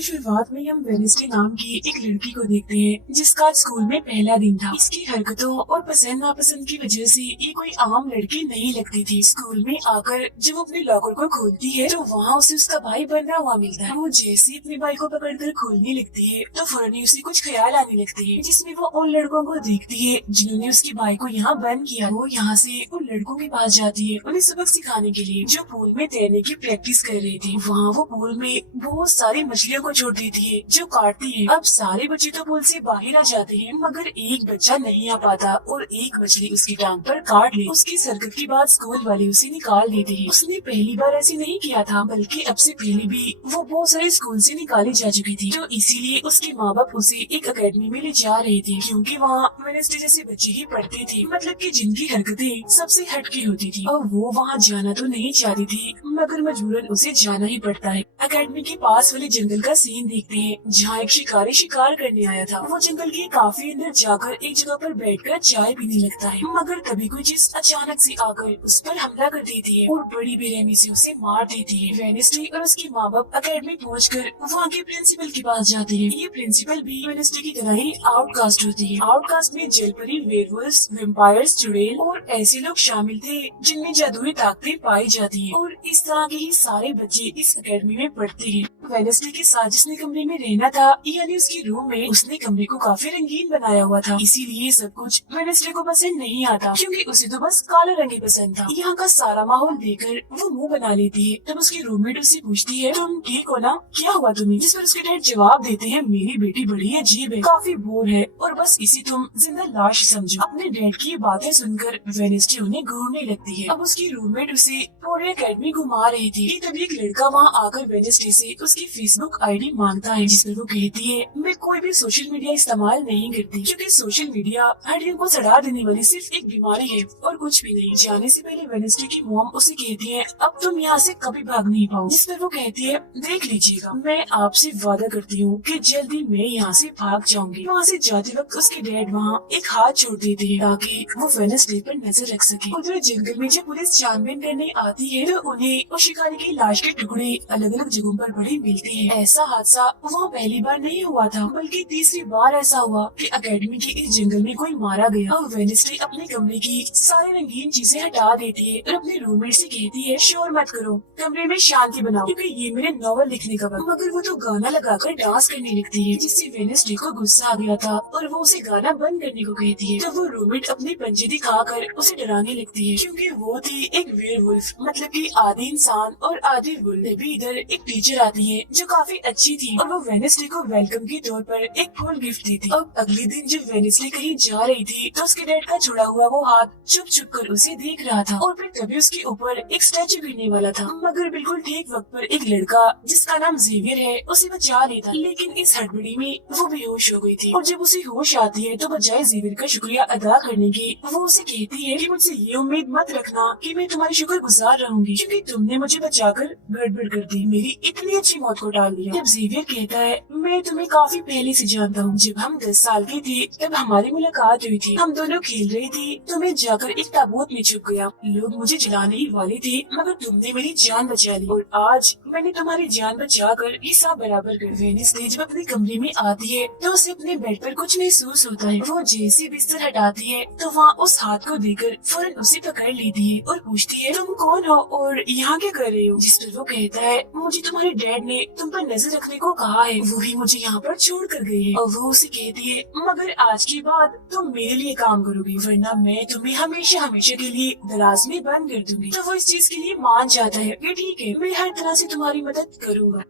तो शुरुआत में हम वेनेसडे नाम की एक लड़की को देखते हैं जिसका आज स्कूल में पहला दिन था। इसकी हरकतों और पसंद नापसंद की वजह से ये कोई आम लड़की नहीं लगती थी। स्कूल में आकर जब वो अपने लॉकर को खोलती है तो वहाँ उसे उसका भाई बना हुआ मिलता है। वो जैसे ही अपने भाई को पकड़कर खोलने लगती है तो फौरन ही उसे कुछ ख्याल आने लगते हैं, जिसमें वो उन लड़कों को देखती है जिन्होंने उसके भाई को यहाँ बंद किया। वो यहाँ से उन लड़कों के पास जाती है उन्हें सबक सिखाने के लिए, जो पूल में तैरने की प्रैक्टिस कर रही थी। वहाँ वो पूल में बहुत सारी मछलियों को छोड़ देती है जो काटती है। अब सारे बच्चे तो पूल से बाहर आ जाते हैं मगर एक बच्चा नहीं आ पाता और एक मछली उसकी टांग पर काट ली। उसकी हरकत के बाद स्कूल वाले उसे निकाल देते हैं। उसने पहली बार ऐसे नहीं किया था, बल्कि अब से पहले भी वो बहुत सारे स्कूल से निकाली जा चुकी थी, तो इसीलिए उसके माँ बाप उसे एक अकेडमी में ले जा रहे थे क्योंकि वहाँ वेडनेसडे जैसे बच्चे ही पढ़ते थे, मतलब कि जिनकी हरकतें सबसे हटके होती थी। और वो वहाँ जाना तो नहीं चाहती थी मगर मजबूरन उसे जाना ही पड़ता है। अकेडमी के पास वाले जंगल का सीन देखते हैं जहाँ एक शिकारी शिकार करने आया था। वो जंगल के काफी अंदर जाकर एक जगह पर बैठकर चाय पीने लगता है मगर तभी कोई चीज अचानक से आकर उस पर हमला कर देती है और बड़ी बेरहमी से उसे मार देती है। वेडनेसडे और उसके माँ बाप अकेडमी पहुंचकर वहाँ के प्रिंसिपल के पास जाते हैं। ये प्रिंसिपल भी वेडनेसडे की तरह ही आउटकास्ट होती है। आउटकास्ट में जलपरी, वेयरवुल्व्स, वैम्पायर्स, चुड़ैल और ऐसे लोग शामिल थे जिनमें जादुई ताकतें पाई जाती हैं और इस तरह के ही सारे बच्चे इस अकेडमी में पढ़ते हैं। वेडनेसडे के साथ जिसने कमरे में रहना था यानी उसके रूम में, उसने कमरे को काफी रंगीन बनाया हुआ था, इसीलिए सब कुछ वेडनेसडे को पसंद नहीं आता क्योंकि उसे तो बस काला रंग ही पसंद था। यहाँ का सारा माहौल देखकर वो मुंह बना लेती है। तब उसकी रूममेट उससे पूछती है, तुम ठीक हो ना, क्या हुआ तुम्हें? जिस पर उसके डैड जवाब देते हैं, मेरी बेटी बड़ी अजीब है, काफी बोर है और बस इसी तुम जिंदा लाश समझो। अपने डैड की बातें सुनकर वेडनेसडे उन्हें घूरने लगती है। अब उसकी रूममेट उसे पूरे अकेडमी घुमा रही थी कि तभी एक लड़का वहाँ आकर वेडनेसडे से उसकी फेसबुक आईडी मांगता है, जिस पर वो कहती है, मैं कोई भी सोशल मीडिया इस्तेमाल नहीं करती क्योंकि सोशल मीडिया हड्डियों को सड़ा देने वाली सिर्फ एक बीमारी है और कुछ भी नहीं। जाने से पहले वेडनेसडे की मॉम उसे कहती है, अब तुम यहाँ से कभी भाग नहीं पाओ। जिस पर वो कहती है, देख लीजिएगा, मैं आपसे वादा करती हूँ कि जल्दी मैं यहाँ से भाग जाऊंगी। वहाँ से जाते वक्त उसके डैड वहाँ एक हाथ छोड़ देते हैं ताकि वो वेडनेसडे पर नजर रख सके। उधर जंगल में जब पुलिस छानबीन करने आती है तो उन्हें उस शिकारी की लाश के टुकड़े अलग अलग जगहों पर पड़े मिलते हैं। ऐसा हादसा वहाँ पहली बार नहीं हुआ था बल्कि तीसरी बार ऐसा हुआ कि अकेडमी के इस जंगल में कोई मारा गया। और वेडनेसडे अपने कमरे की सारी रंगीन चीजें हटा देती है और अपने रूममेट से कहती है, शोर मत करो, कमरे में शांति बनाओ क्योंकि ये मेरे नॉवल लिखने का वक्त। मगर वो तो गाना लगाकर डांस करने लगती है, जिससे वेडनेसडे को गुस्सा आ गया था और वो उसे गाना बंद करने को कहती है। तो वो रूममेट अपने पंजे दिखाकर उसे डराने लगती है क्योंकि वो थी एक वेयरवुल्फ, मतलब कि आधी इंसान और आधी वुल्फ। तभी इधर एक टीचर आती है जो काफी अच्छी थी और वो वेडनेसडे को वेलकम के तौर पर एक फूल गिफ्ट दी थी। अब अगले दिन जब वेडनेसडे कहीं जा रही थी तो उसके डैड का छुड़ा हुआ वो हाथ चुप चुप कर उसे देख रहा था और फिर तभी उसके ऊपर एक स्टैचू गिरने वाला था मगर बिल्कुल ठीक वक्त पर एक लड़का जिसका नाम जेवियर है उसे बचा लेता। लेकिन इस हड़बड़ी में वो बेहोश हो गई थी और जब उसे होश आती है तो बजाय जेवियर का शुक्रिया अदा करने की वो उसे कहती है कि मुझसे ये उम्मीद मत रखना कि मैं तुम्हारी शुक्रगुजार रहूंगी क्योंकि तुमने मुझे बचाकर गड़बड़ कर दी, मेरी इतनी अच्छी मौत को टाल दिया। जब जेवियर कहता है, मैं तुम्हें काफी पहले से जानता हूँ, जब हम 10 साल के थे तब हमारी मुलाकात हुई थी, हम दोनों खेल रहे थे तो मैं जाकर एक ताबूत में छुप गया, लोग मुझे जलाने ही वाले थे मगर तुमने मेरी जान बचा ली और आज मैंने तुम्हारी जान बचाकर हिसाब बराबर कर। वेडनेसडे जब अपने कमरे में आती है तो उसे अपने बेड पर कुछ महसूस होता है। वो जैसे बिस्तर हटाती है तो वहाँ उस हाथ को देखकर फौरन उसे पकड़ लेती है और पूछती है, तुम कौन हो और यहाँ क्या कर रहे हो? जिस पर वो कहता है, मुझे तुम्हारे डैड ने तुम पर नजर रखने को कहा है, वो ही मुझे यहाँ पर छोड़ कर गए हैं। और वो उसे कहती है, मगर आज के बाद तुम मेरे लिए काम करोगी वरना मैं तुम्हें हमेशा हमेशा के लिए दराज में बंद कर दूंगी। तो वो इस चीज के लिए मान जाता है कि ठीक है, मैं हर तरह से तुम्हारी मदद करूँगा।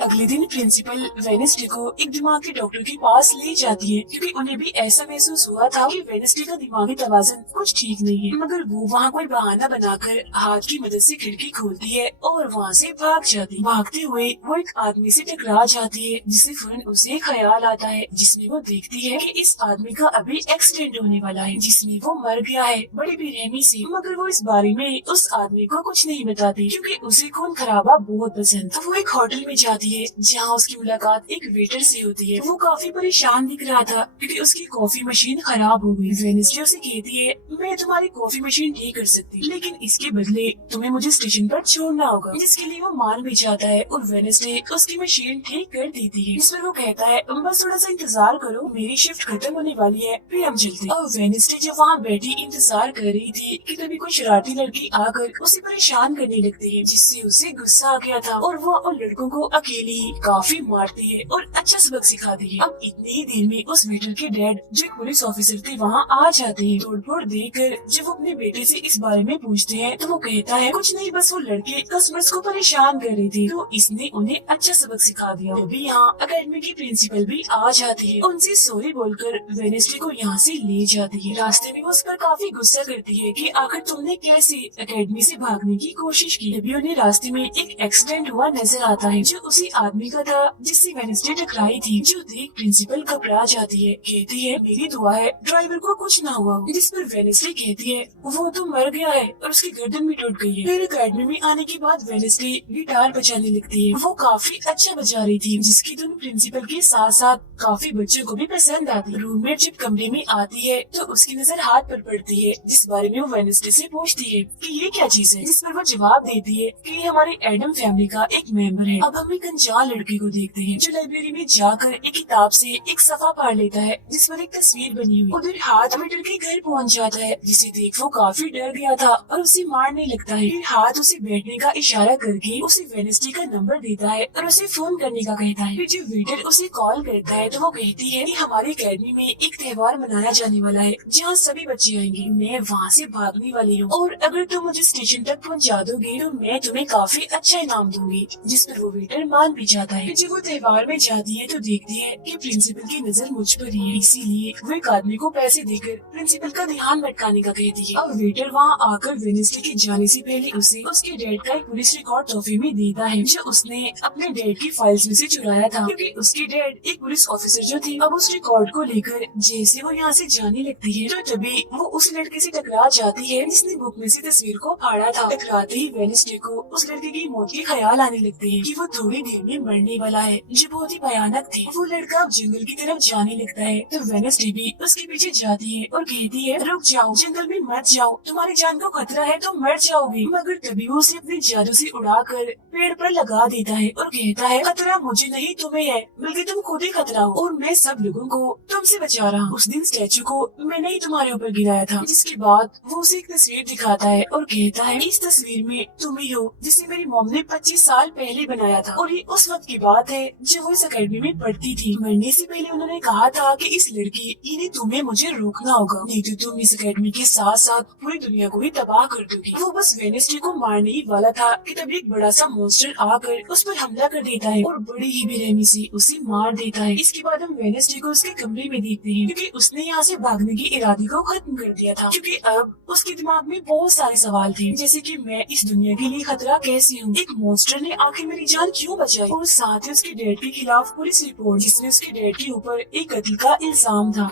अगले दिन प्रिंसिपल वेडनेसडे को एक दिमाग के डॉक्टर के पास ले जाती है क्योंकि उन्हें भी ऐसा महसूस हुआ था कि वेडनेसडे का दिमागी तवाज़ुन कुछ ठीक नहीं है। मगर वो वहाँ कोई बहाना बनाकर हाथ की मदद से खिड़की खोलती है और वहाँ से भाग जाती है। भागते हुए वो एक आदमी से टकरा जाती है जिससे फौरन उसे ख्याल आता है, जिसमें वो देखती है कि इस आदमी का अभी एक्सीडेंट होने वाला है जिसमें वो मर गया है बड़ी बेरहमी से। मगर वो इस बारे में उस आदमी को कुछ नहीं बताती क्योंकि उसे खून खराबा बहुत पसंद। वो एक होटल में जाती है जहाँ उसकी मुलाकात एक वेटर से होती है। वो काफी परेशान दिख रहा था क्योंकि उसकी कॉफी मशीन खराब हो गई। वेडनेसडे उसे कहती है, मैं तुम्हारी कॉफी मशीन ठीक कर सकती, लेकिन इसके बदले तुम्हें मुझे स्टेशन पर छोड़ना होगा, जिसके लिए वो मान भी जाता है और वेडनेसडे उसकी मशीन ठीक कर देती है। इस पर वो कहता है, बस थोड़ा सा इंतजार करो, मेरी शिफ्ट खत्म होने वाली है, फिर हम चलते। और वेडनेसडे जब वहाँ बैठी इंतजार कर रही थी कि तभी कोई शरारती लड़की आकर उसे परेशान करने लगती है, जिससे उसे गुस्सा आ गया था और वो उन लड़कों को अकेले ही काफी मारती है और अच्छा सबक सिखाती है। अब इतनी ही देर में उस वेटर के डैड जो एक पुलिस ऑफिसर थे वहाँ आ जाते हैं। तोड़फोड़ देखकर जब वो अपने बेटे से इस बारे में पूछते हैं तो वो कहता है, कुछ नहीं, बस वो लड़के कस्टमर्स को परेशान कर रहे थे तो इसने उन्हें अच्छा सबक सिखा दिया। तभी यहाँ अकेडमी की प्रिंसिपल भी आ जाती है, उनसे सॉरी बोलकर वेडनेसडे को यहाँ से ले जाती है। रास्ते में वो उस पर काफी गुस्सा करती है कि आखिर तुमने कैसे अकेडमी से भागने की कोशिश की। तभी उन्हें रास्ते में एक एक्सीडेंट हुआ नजर आता है जो उसी आदमी का था जिससे वेडनेसडे टकराई थी, जो देख प्रिंसिपल घबरा जाती है। कहती है, मेरी दुआ है ड्राइवर को कुछ ना हुआ। जिस पर वेडनेसडे कहती है, वो तो मर गया है और उसकी गर्दन भी टूट गई है। फिर अकेडमी में आने के बाद वेडनेसडे गिटार बजाने लगती है। वो काफी अच्छा बजा रही थी, जिसकी धुन प्रिंसिपल के साथ साथ काफी बच्चों को भी पसंद आती। रूममेट जब कमरे में आती है तो उसकी नजर हाथ पर पड़ती है, जिस बारे में वो वेडनेसडे से पूछती है कि ये क्या चीज है, जिस पर वो जवाब देती है कि ये हमारे एडम फैमिली का एक मेंबर है। अब हम एक अनजान लड़के को देखते हैं जो लाइब्रेरी में जाकर एक किताब से एक सफा पढ़ लेता है जिस पर एक तस्वीर बनी हुई। उधर हाथ में डर के घर पहुंच जाता है, जिसे देख वो काफी डर गया था और उसे मारने लगता है। फिर हाथ उसे बैठने का इशारा करके उसे वेडनेसडे का नंबर देता है और उसे फोन करने का कहता है। फिर जब वेटर उसे कॉल करता है तो वो कहती है कि हमारी अकेडमी में एक त्योहार मनाया जाने वाला है जहाँ सभी बच्चे आएंगे, मैं वहाँ से भागने वाली हूँ और अगर तुम मुझे स्टेशन तक पहुँचा दोगे तो मैं तुम्हें काफी अच्छा इनाम दूंगी। जिस पर वो वेटर मान भी जाता है। जब वो त्योहार में जाती है तो देखती है कि प्रिंसिपल की नजर मुझ पर ही है, इसीलिए वो एक आदमी को पैसे देकर प्रिंसिपल का ध्यान भटकाने का कहती है। अब वेटर वहाँ आकर वेडनेसडे के जाने से पहले उसे उसके डैड का एक पुलिस रिकॉर्ड तोहफे में देता है जो उसने अपने डैड की फाइल्स में से चुराया था, क्योंकि उसके डैड एक पुलिस ऑफिसर जो थे। अब उस रिकॉर्ड को लेकर जैसे वो यहाँ से जाने लगती है तो तभी वो उस लड़के से टकरा जाती है जिसने बुक में से तस्वीर को फाड़ा था। टकराते ही वेडनेसडे को उस लड़के की मौत के ख्याल आने लगते हैं कि वो थोड़ी देर में मरने वाला है, जो बहुत ही भयानक थे। वो लड़का अब जंगल की तरफ जाने लगता है तो वेडनेसडे भी उसके पीछे जाती है और कहती है, रुक जाओ, जंगल में मत जाओ, तुम्हारी जान को खतरा है, तुम मर जाओगे। मगर तभी वो उसे अपने जादू से उड़ाकर पेड़ पर लगा देता है और कहता है, खतरा मुझे नहीं तुम्हें है, बल्कि तुम खुद ही खतरा हो और मैं सब लोगों को तुमसे बचा रहा हूँ। उस दिन स्टैचू को मैंने ही तुम्हारे ऊपर गिराया था। जिसके बाद वो उसे एक तस्वीर दिखाता है और कहता है, इस तस्वीर में तुम ही हो जिसे मेरी मॉम ने 25 साल पहले बनाया था और ये उस वक्त की बात है जब वो इस अकेडमी में पढ़ती थी। मरने से पहले उन्होंने कहा था कि इस लड़की इन्हें तुम्हें मुझे रोकना होगा, नहीं तो तुम इस अकेडमी के साथ साथ पूरी दुनिया को भी तबाह कर दोगी। वो बस वेडनेसडे को मारने ही वाला था कि तभी एक बड़ा सा मॉन्स्टर आकर उस पर हमला कर देता है और बड़ी ही बेरहमी से उसे मार देता है। इसके बाद हम वेडनेसडे को उसके कमरे में देखते हैं, क्योंकि उसने यहाँ से भागने की इरादे को खत्म कर दिया था, क्योंकि अब उसके दिमाग में बहुत सारे सवाल थे, जैसे कि मैं इस दुनिया के लिए खतरा कैसे हूँ, एक मॉन्स्टर ने आखिर मेरी जान क्यों बचाई, और साथ ही उसके डैड के खिलाफ पुलिस रिपोर्ट जिसमें उसके डैड के ऊपर एक कत्ल का इल्जाम था।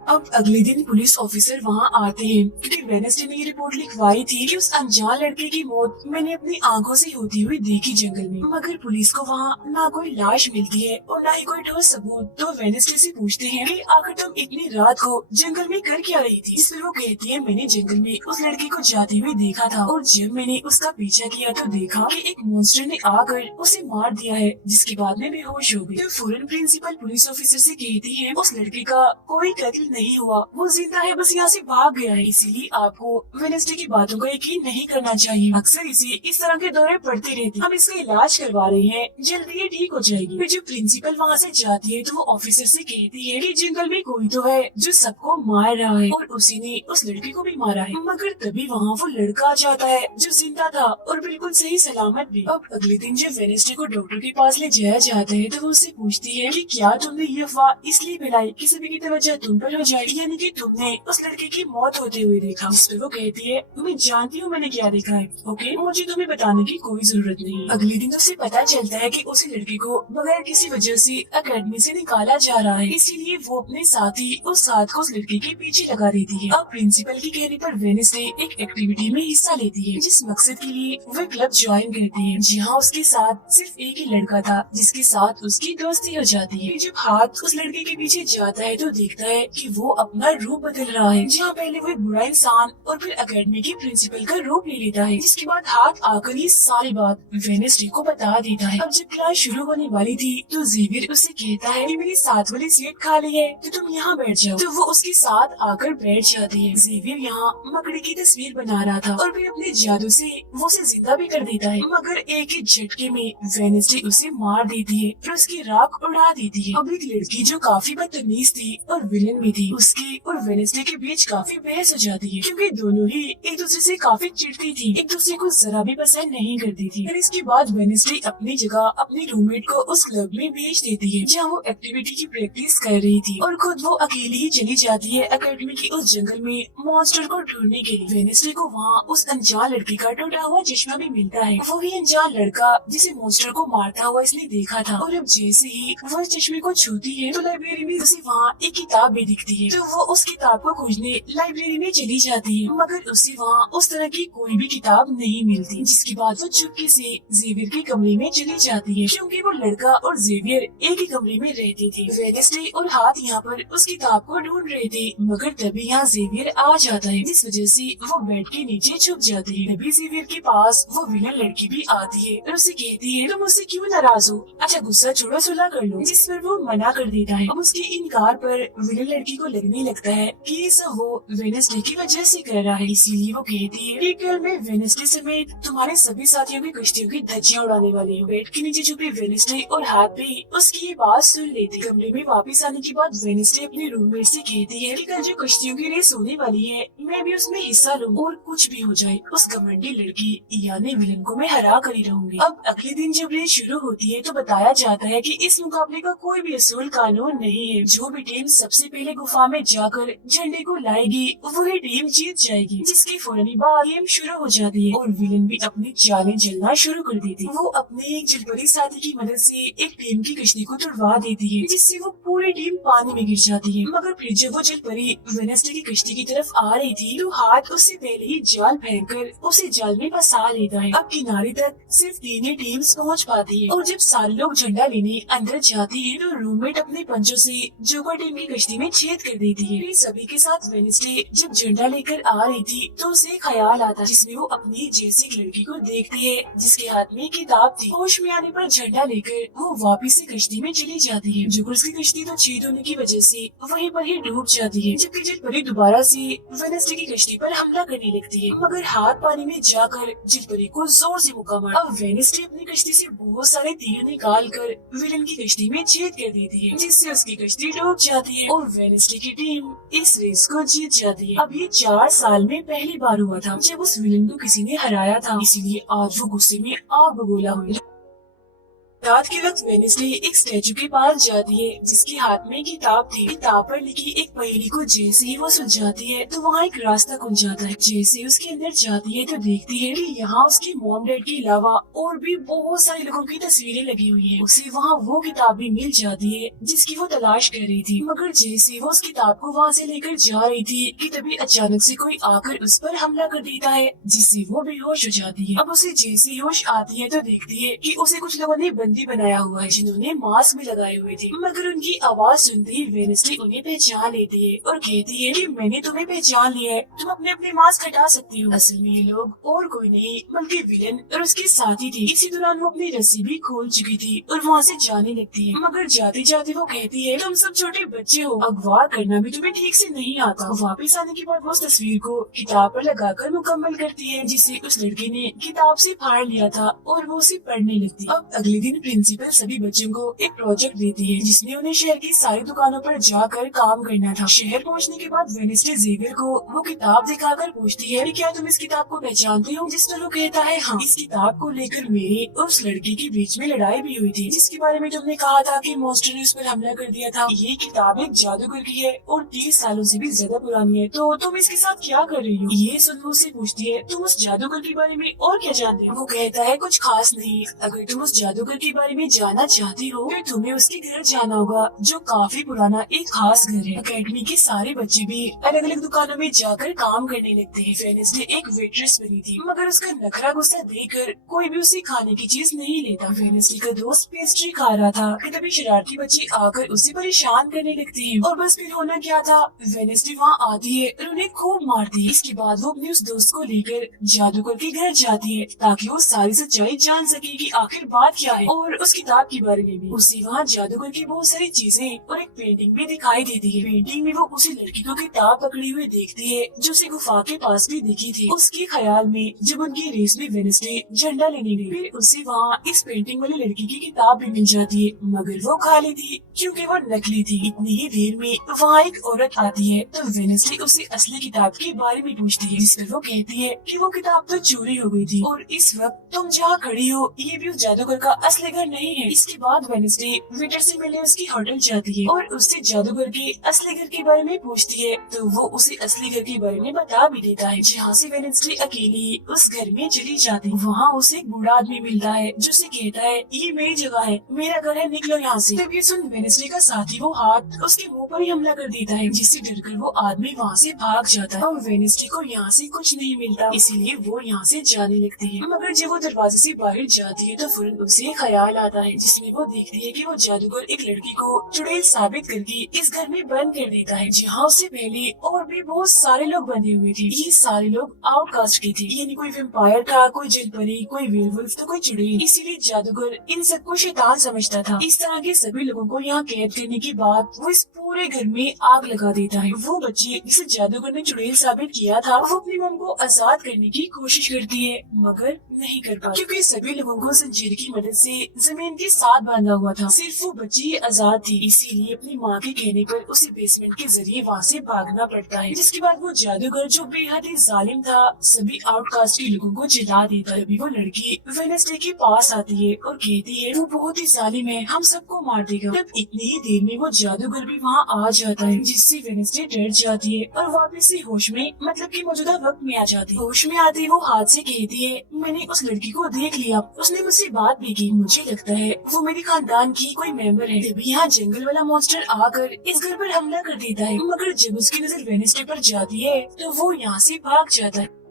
अब अगले दिन पुलिस ऑफिसर वहाँ आते हैं, क्योंकि वेडनेसडे ने ये रिपोर्ट लिखवाई थी कि उस अनजान लड़के की मौत मैंने अपनी आंखों से होती हुई देखी जंगल में। मगर पुलिस को वहाँ ना कोई लाश मिलती है और ना ही कोई ठोस सबूत। तो वेडनेसडे से पूछते हैं कि आखिर तुम इतनी रात को जंगल में कर क्या रही थी। इस पर वो कहती है, मैंने जंगल में उस लड़के को जाते हुए देखा था और जब मैंने उसका पीछा किया तो देखा कि एक मॉन्स्टर ने आकर उसे मार दिया है, जिसके बाद में बेहोश हो गई। तो फौरन प्रिंसिपल पुलिस ऑफिसर से कहती है, उस लड़के का कोई कत्ल नहीं हुआ, वो जिंदा है, बस यहाँ से भाग गया है, इसीलिए आपको वेडनेसडे की बातों का यकीन नहीं करना चाहिए। अक्सर इसे इस तरह के दौरे पड़ते रहते, हम इसका इलाज करवा रहे हैं, जल्दी ये ठीक हो जाएगी। फिर जब प्रिंसिपल वहाँ से जाती है तो वो ऑफिसर से कहती है कि जंगल में कोई तो है जो सबको मार रहा है और उसी ने उस लड़की को भी मारा है। मगर तभी वहाँ वो लड़का आ जाता है जो जिंदा था और बिल्कुल सही सलामत भी। अब अगले दिन जब वेडनेसडे को डॉक्टर के पास ले जाया जाता है तो वो उससे पूछती है कि क्या तुमने ये अफवाह इसलिए फैलाई कि सभी की तवज्जो तुम पर हो जाएगी, यानी कि तुमने उस लड़के की मौत होते हुए देखा। इस पे वो कहती है मैं जानती हूँ मैंने क्या देखा है, ओके मुझे तुम्हें बताने की कोई जरूरत नहीं। अगले दिन उसे पता चलता है कि उसी लड़के को बगैर किसी वजह से अकेडमी से निकाला जा रहा है, इसीलिए वो अपने साथी उस साथ को उस लड़के के पीछे लगा देती है। अब प्रिंसिपल की कहने पर वेडनेसडे एक एक्टिविटी में हिस्सा लेती है, जिस मकसद के लिए वो क्लब ज्वाइन करती है, जहाँ उसके साथ सिर्फ एक ही लड़का था जिसके साथ उसकी दोस्ती हो जाती है। जब हाथ उस लड़के के पीछे जाता है तो देखता है कि वो अपना रूप बदल रहा है, जहाँ पहले वो एक बुरा इंसान और फिर अकेडमी के प्रिंसिपल का रूप ले लेता है। जिसके बाद हाथ आकर ये सारी बात वेडनेसडे को बता देता है। अब जब क्लास शुरू होने वाली थी तो जेवियर उससे कहता है कि मेरी साथ वाली सीट खाली है तो तुम यहाँ बैठ जाओ, तो वो उसके साथ आकर बैठ जाती है। जेवियर यहाँ मकड़ी की तस्वीर बना रहा था और फिर अपने जादू से वो उसे जिंदा भी कर देता है, मगर एक ही झटके में वेडनेसडे उसे मार देती है फिर उसकी राख उड़ा देती है। अब एक लड़की जो काफी बदतमीज थी और विलन भी थी, उसकी और वेडनेसडे के बीच काफी बहस हो जाती है, क्योंकि दोनों ही एक दूसरे से काफी चिढ़ती थी, एक दूसरे को जरा भी पसंद नहीं करती थी। फिर इसके बाद वेडनेसडे अपनी जगह अपने रूममेट को उस क्लब में भेज देती है जहाँ वो एक्टिविटी की प्रैक्टिस कर रही थी, और खुद वो अकेली ही चली जाती है अकेडमी की उस जंगल में मॉन्स्टर को ढूंढने के लिए। वेडनेसडे को वहाँ उस अनजान लड़की का टूटा हुआ चश्मा भी मिलता है, वही अनजान लड़का जिसे मॉन्स्टर को मारता हुआ इसने देखा था। और अब जैसे ही वो इस चश्मे को छूती है तो लाइब्रेरी में उसे वहाँ एक किताब भी दिखती है, तो वो उस किताब को खोजने लाइब्रेरी में चली जाती है, मगर उसे वहाँ उस तरह की कोई भी किताब नहीं मिलती। जिसके बाद वो चुपके से जेवियर के कमरे में चली जाती है, क्योंकि वो लड़का और जेवियर एक ही कमरे में रहते थे। वेडनेसडे और हाथ यहाँ पर उस किताब को ढूंढ रहे थे, मगर तभी यहाँ जेवियर आ जाता है, जिस वजह से वो बेड के नीचे छुप जाते हैं। तभी जेवियर के पास वो विलन लड़की भी आती है और उसे कहती है तुम मुझसे क्यों नाराज हो, अच्छा गुस्सा छोड़ो सुलह कर लो, जिस पर वो मना कर देता है। अब उसके इनकार पर विलन लड़की को लगने लगता है कि ये सब वो वेडनेसडे की वजह से कर रहा है, इसीलिए वो कहती है कि कल मैं वेडनेसडे समेत तुम्हारे सभी साथियों की कश्तियों की धज्जियां उड़ाने वाली हूँ। बेड के नीचे छुपे वेडनेसडे और हाथ भी उसकी ये बात सुन लेते। कमरे में वापस आने के बाद वेडनेसडे अपने रूममेट से कहती है कि कल जो कश्तियों की रेस होने वाली है मैं भी उसमें हिस्सा लूँ, और कुछ भी हो जाए उस घमंडी लड़की यानी विलन को मैं हरा कर ही रहूंगी। अब अगले दिन जब रेस शुरू होती है तो बताया जाता है कि इस मुकाबले का कोई भी असूल कानून नहीं है, जो भी टीम सबसे पहले गुफा में जाकर झंडे को लाएगी वही टीम जीत जाएगी। जिसके फौरन बाद गेम शुरू हो जाती है और विलन भी अपनी चालें चलना शुरू कर देती है। वो अपने एक जलपरी साथी की मदद से एक टीम की कश्ती को तुड़वा देती है, जिससे वो पूरी टीम पानी में गिर जाती है। मगर फिर जब वो जलपरी वेडनेसडे की कश्ती की तरफ आ रही थी तो हाथ उससे पहले ही जाल फेंककर उसे जाल में फंसा लेता है। अब किनारे तक सिर्फ 3 ही टीम्स पहुंच पाती है, और जब सारे लोग झंडा लेने अंदर जाते हैं तो रूममेट अपने पंचों से जोकर टीम की कश्ती में छेद कर देती है। फिर सभी के साथ वेडनेसडे जब झंडा लेकर आ रही थी तो उसे ख्याल आता, जिसमें वो अपनी जैसी एक लड़की को देखती है जिसके हाथ में किताब थी। होश में आने पर झंडा लेकर वो वापिस से कश्ती में चली जाती है। जोकर की कश्ती तो छेद होने की वजह से वहीं पर ही डूब जाती है, जबकि जलपरी दोबारा से वेडनेसडे की कश्ती पर हमला करने लगती है, मगर हाथ पानी में जाकर जलपरी को जोर से मुक्का मार। अब वेडनेसडे अपनी कश्ती से बहुत सारे तीर निकाल कर विलन की कश्ती में छेद कर देती है, जिससे उसकी कश्ती डूब जाती है और वेडनेसडे की टीम इस रेस को जीत जाती है। अब ये 4 साल में पहली बार हुआ था जब उस विलन को किसी ने हराया था, इसीलिए आज वो गुस्से में आग बबूला हुई। रात के वक्त वेडनेसडे एक स्टैचू के पास जाती है जिसके हाथ में किताब थी। किताब पर लिखी एक पहेली को जैसे ही वो सुलझाती है तो वहाँ एक रास्ता खुल जाता है। जैसे ही उसके अंदर जाती है तो देखती है कि यहाँ उसके मॉम डैड के अलावा और भी बहुत सारे लोगों की तस्वीरें लगी हुई हैं। उसे वहाँ वो किताब भी मिल जाती है जिसकी वो तलाश कर रही थी, मगर जैसे वो उस किताब को वहाँ से लेकर जा रही थी कि तभी अचानक से कोई आकर उस पर हमला कर देता है, जिससे वो बेहोश हो जाती है। अब उसे जैसे ही होश आती है तो देखती है कि उसे कुछ लोगों ने बंदी बनाया हुआ है जिन्होंने मास्क भी लगाए हुए थे, मगर उनकी आवाज सुनते ही वेडनेसडे उन्हें पहचान लेती है और कहती है कि मैंने तुम्हें पहचान लिया है, तुम अपने अपने मास्क हटा सकती हो। असल में ये लोग और कोई नहीं बल्कि विलन और उसके साथी थे। इसी दौरान वो अपनी रस्सी भी खोल चुकी थी और वहाँ से जाने लगती है, मगर जाते जाते वो कहती है तुम सब छोटे बच्चे हो, अगवा करना भी तुम्हें ठीक से नहीं आता। वापिस आने के बाद वो उस तस्वीर को किताब पर लगाकर मुकम्मल करती है जिसे उस लड़के ने किताब से फाड़ लिया था और वो उसे पढ़ने लगती है। अब अगले दिन प्रिंसिपल सभी बच्चों को एक प्रोजेक्ट देती है जिसमें उन्हें शहर की सारी दुकानों पर जाकर काम करना था। शहर पहुंचने के बाद वेडनेसडे जेवियर को वो किताब दिखाकर पूछती है कि क्या तुम इस किताब को पहचानते हो, जिस पर वो कहता है हाँ, इस किताब को लेकर मेरे और उस लड़की के बीच में लड़ाई भी हुई थी जिसके बारे में तुमने कहा था कि मॉन्स्टर ने उस पर हमला कर दिया था। ये किताब एक जादूगर की है और 30 सालों से भी ज्यादा पुरानी है, तो तुम इसके साथ क्या कर रही हो? ये सुन वो उससे पूछती है तुम उस जादूगर के बारे में और क्या जानते हो? वो कहता है कुछ खास नहीं, अगर तुम उस जादूगर के बारे में जानना चाहती हो फिर तुम्हें उसके घर जाना होगा जो काफी पुराना एक खास घर है। अकेडमी के सारे बच्चे भी अलग अलग दुकानों में जाकर काम करने लगते हैं। वेडनेसडे एक वेट्रेस बनी थी मगर उसका नखरा गुस्सा देखकर कोई भी उसे खाने की चीज नहीं लेता। वेडनेसडे का दोस्त पेस्ट्री खा रहा था कि तभी शरारती बच्चे आकर उसे परेशान करने लगते हैं और बस फिर होना क्या था, वेडनेसडे वहाँ आती है और उन्हें खूब मारती है। इसके बाद वो अपने उस दोस्त को लेकर जादूगर के घर जाती है ताकि वो सारी सच्चाई जान सके कि आखिर बात क्या है और उस किताब के बारे में भी। उसे वहाँ जादूगर की बहुत सारी चीजें और एक पेंटिंग भी दिखाई देती है। पेंटिंग में वो उसी लड़की को किताब पकड़ी हुई देखती है जो उसे गुफा के पास भी दिखी थी। उसके ख्याल में जब उनकी रेस में वेडनेसडे झंडा लेने गई फिर उसे वहाँ इस पेंटिंग वाली लड़की की किताब भी मिल जाती है मगर वो खाली थी क्योंकि वो नकली थी। इतनी ही देर में वहाँ एक औरत आती है तो वेडनेसडे उसे असली किताब के बारे में पूछती है जिस पर वो कहती है कि वो किताब तो चोरी हो गई थी और इस वक्त तुम जहाँ खड़ी हो ये भी उस जादूगर का असली घर नहीं है। इसके बाद वेडनेसडे वेटर से मिलने उसकी होटल जाती है और उससे जादूगर के असली घर के बारे में पूछती है तो वो उसे असली घर के बारे में बता भी देता है। जहाँ से वेडनेसडे अकेली उस घर में चली जाती है वहाँ उसे एक बूढ़ा आदमी मिलता है जो उसे कहता है ये मेरी जगह है, मेरा घर है, निकलो यहाँ से। तब ये सुन वेडनेसडे का साथी वो हाथ उसके मुंह पर ही हमला कर देता है जिससे डरकर वो आदमी वहाँ से भाग जाता है और वेडनेसडे को यहाँ से कुछ नहीं मिलता इसीलिए वो यहाँ से जाने लगती है। मगर जब वो दरवाजे से बाहर जाती है तो फौरन उसे ख्याल आता है जिसमें वो देखती है कि वो जादूगर एक लड़की को चुड़ैल साबित करके इस घर में बंद कर देता है जहाँ उससे पहले और भी बहुत सारे लोग बंधे हुए थे। ये सारे लोग आउटकास्ट के थे, यानी कोई वेम्पायर था, कोई जलपरी, कोई वेयरवुल्फ तो कोई चुड़ैल। इसीलिए जादूगर इन सबको शैतान समझता था। इस तरह के सभी लोगों को यहाँ कैद करने के बाद वो इस पूरे घर में आग लगा देता है। वो बच्चे जिसे जादूगर ने चुड़ैल साबित किया था वो अपनी मम को आजाद करने की कोशिश करती है मगर नहीं कर पाती क्योंकि सभी लोगों को जंजीर की मदद से जमीन के साथ बांधा हुआ था। सिर्फ वो बच्ची आजाद थी इसीलिए अपनी माँ के कहने पर उसे बेसमेंट के जरिए वहाँ से भागना पड़ता है। जिसके बाद वो जादूगर जो बेहद ही जालिम था सभी आउटकास्ट के लोगों को जला देता है। तभी वो लड़की वेडनेसडे के पास आती है और कहती है वो बहुत ही जालिम है, हम सबको मार देगा। तब इतनी ही देर में वो जादूगर भी वहाँ आ जाता है जिससे वेडनेसडे डर जाती है और वापस से होश में मतलब कि मौजूदा वक्त में आ जाती है। होश में आती वो हाथ से कहती है मैंने उस लड़की को देख लिया, उसने मुझसे बात भी की, मुझे लगता है वो मेरे खानदान की कोई मेंबर है। तभी यहाँ जंगल वाला मॉन्स्टर आकर इस घर पर हमला कर देता है मगर जब उसकी नजर वेडनेसडे पर जाती है तो वो यहाँ से भाग जाता है।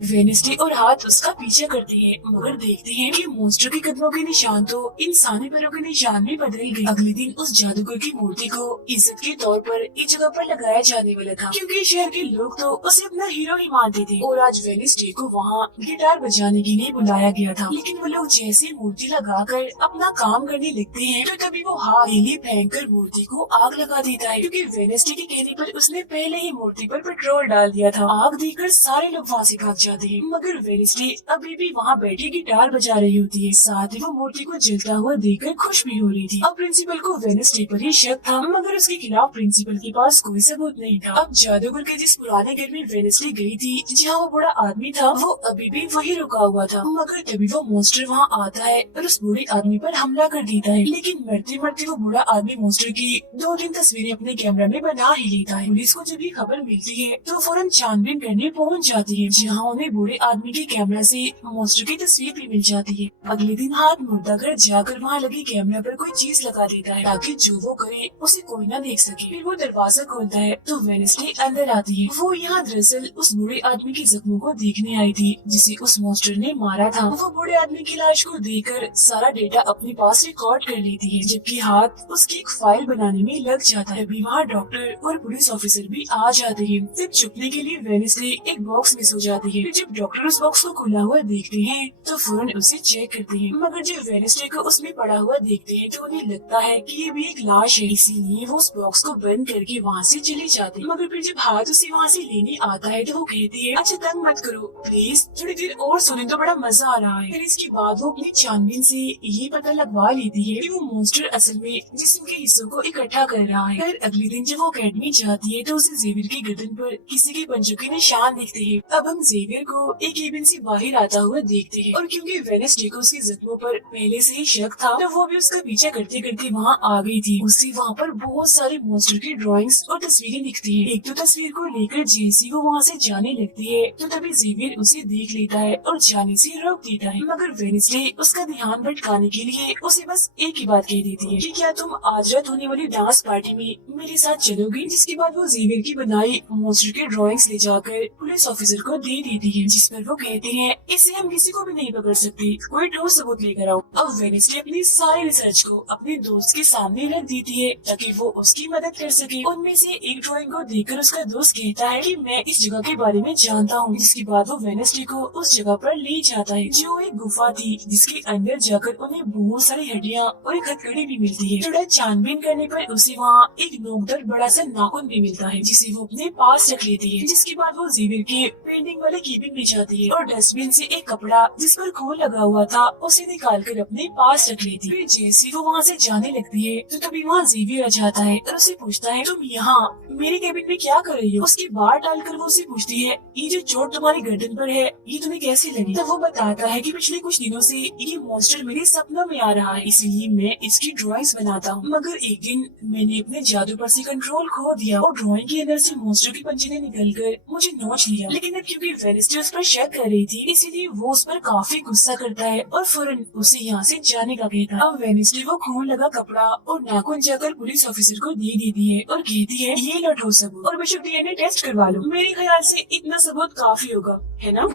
वेडनेसडे और हाथ उसका पीछा करते हैं मगर देखते हैं कि मॉन्स्टर के कदमों के निशान तो इंसानी पैरों के निशान में बदल गए। अगले दिन उस जादूगर की मूर्ति को इज्जत के तौर पर एक जगह पर लगाया जाने वाला था क्योंकि शहर के लोग तो उसे अपना हीरो ही मानते थे और आज वेडनेसडे को वहाँ गिटार बजाने के लिए बुलाया गया था। लेकिन वो लोग जैसे मूर्ति लगाकर अपना काम करने लगते हैं तो तभी वो हवेली भयंकर मूर्ति को आग लगा देता है क्योंकि वेडनेसडे के कहने पर उसने पहले ही मूर्ति पर पेट्रोल डाल दिया था। आग देखकर सारे लोग वहाँ से भाग जाते हैं मगर वेडनेसडे अभी भी वहाँ बैठी गिटार बजा रही होती है। साथ ही वो मूर्ति को जलता हुआ देखकर खुश भी हो रही थी। अब प्रिंसिपल को वेडनेसडे पर ही शक था मगर उसके खिलाफ प्रिंसिपल के पास कोई सबूत नहीं था। अब जादूगर के जिस पुराने घर में वेडनेसडे गई थी जहाँ वो बड़ा आदमी था वो अभी भी वही रुका हुआ था मगर तभी वो मॉन्स्टर वहाँ आता है और उस बूढ़े आदमी पर हमला कर देता है। लेकिन मरते मरते वो बूढ़ा आदमी मॉन्स्टर की 2-3 तस्वीरें अपने कैमरा में बना ही लेता है। पुलिस को जब ये खबर मिलती है तो फौरन छानबीन करने पहुँच जाती है जहाँ उन्हें बूढ़े आदमी के कैमरा से मॉन्स्टर की तस्वीर भी मिल जाती है। अगले दिन हाथ मुर्दा घर जाकर वहाँ लगे कैमरा पर कोई चीज लगा देता है ताकि जो वो करे उसे कोई न देख सके। फिर वो दरवाजा खोलता है तो वेडनेसडे अंदर आती है। वो यहाँ दरअसल उस बूढ़े आदमी के जख्मों को देखने आई थी जिसे उस मॉन्स्टर ने मारा था। वो बूढ़े आदमी की लाश को देखकर सारा डेटा अपने पास रिकॉर्ड कर लेती है जबकि हाथ उसकी एक फाइल बनाने में लग जाता है। अभी वहाँ डॉक्टर और पुलिस ऑफिसर भी आ जाते हैं। फिर छुपने के लिए वेडनेसडे एक बॉक्स मिस हो जाती है है। जब डॉक्टर उस बॉक्स को खुला हुआ देखते हैं तो फौरन उसे चेक करते हैं, मगर जब वेडनेसडे को उसमें पड़ा हुआ देखते हैं तो उन्हें लगता है कि ये भी एक लाश है, इसीलिए वो उस बॉक्स को बंद करके वहाँ से चले जाते हैं। मगर फिर जब हाथ उसे वहाँ से लेने आता है तो वो कहती है, अच्छा तंग मत करो प्लीज, थोड़ी देर और सुने तो बड़ा मजा आ रहा है। फिर इसके बाद वो अपनी छानबीन से ये पता लगवा लेती है कि वो मॉन्स्टर असल में जिस्म के हिस्सों को इकट्ठा कर रहा है। फिर अगले दिन जब वो अकेडमी जाती है तो उसे जेवियर की गर्दन पर किसी के पंजों के निशान दिखते हैं। अब हम जेवियर को एक केबिन से बाहर आता हुआ देखते हैं और क्योंकि वेडनेसडे को उसके जख्मों पर पहले से ही शक था तो वो भी उसका पीछा करते करते वहाँ आ गई थी। उसे वहाँ पर बहुत सारे मॉन्स्टर की ड्राइंग्स और तस्वीरें दिखती है। एक तो तस्वीर को लेकर जैसी वो वहाँ से जाने लगती है तो तभी जेवियर उसे देख लेता है और जाने से रोक देता है, मगर वेडनेसडे उसका ध्यान भटकाने के लिए उसे बस एक ही बात कह देती है कि क्या तुम आज रात होने वाली डांस पार्टी में मेरे साथ चलोगी। जिसके बाद वो जेवियर की बनाई मॉन्स्टर के ड्राइंग्स ले जाकर पुलिस ऑफिसर को दे देती है, जिस पर वो कहते हैं इसे हम किसी को भी नहीं पकड़ सकते, कोई ठोस सबूत लेकर आओ। अब वेडनेसडे अपनी सारी रिसर्च को अपने दोस्त के सामने रख देती है ताकि वो उसकी मदद कर सके। उनमें से एक ड्राइंग को देखकर उसका दोस्त कहता है कि मैं इस जगह के बारे में जानता हूँ। जिसके बाद वो वेडनेसडे को उस जगह पर ले जाता है जो एक गुफा थी, जिसके अंदर जाकर उन्हें बहुत सारी हड्डियाँ और एक हथकड़ी भी मिलती है। थोड़ा छानबीन करने पर उसे वहाँ एक नोकदार बड़ा सा नाखून भी मिलता है, जिसे वो अपने पास रख लेती है। जिसके बाद वो जेवियर के पेंटिंग वाले केबिन में जाती है और डस्टबिन से एक कपड़ा जिस पर खून लगा हुआ था उसे निकाल कर अपने पास रख लेती है। फिर जैसे वो वहाँ से जाने लगती है तो तभी वहाँ जेवियर आ जाता है और उसे पूछता है, तुम यहाँ मेरे केबिन में क्या कर रही हो। उसकी बात डालकर वो उसे पूछती है, ये जो चोट तुम्हारी गर्दन पर है ये तुम्हें कैसे लगी। तो वो बताता है कि पिछले कुछ दिनों से ये मॉन्स्टर मेरे सपनों में आ रहा है, इसीलिए मैं इसकी ड्राइंग्स बनाता हूँ। मगर एक दिन मैंने अपने जादू पर से कंट्रोल खो दिया और ड्राइंग के अंदर से मॉन्स्टर के पंजे ने निकल कर मुझे नोच लिया। लेकिन अब क्योंकि वेडनेसडे उस पर शक कर रही थी इसीलिए वो उस पर काफी गुस्सा करता है और फौरन उसे यहाँ से जाने का कहता है। अब वेडनेसडे वो खून लगा कपड़ा और नाखून जाकर पुलिस ऑफिसर को दे देती है और कहती है, ये लो ठोस सबूत और बेशक डीएनए टेस्ट करवा लो, मेरे ख्याल से इतना सबूत काफी होगा, है ना।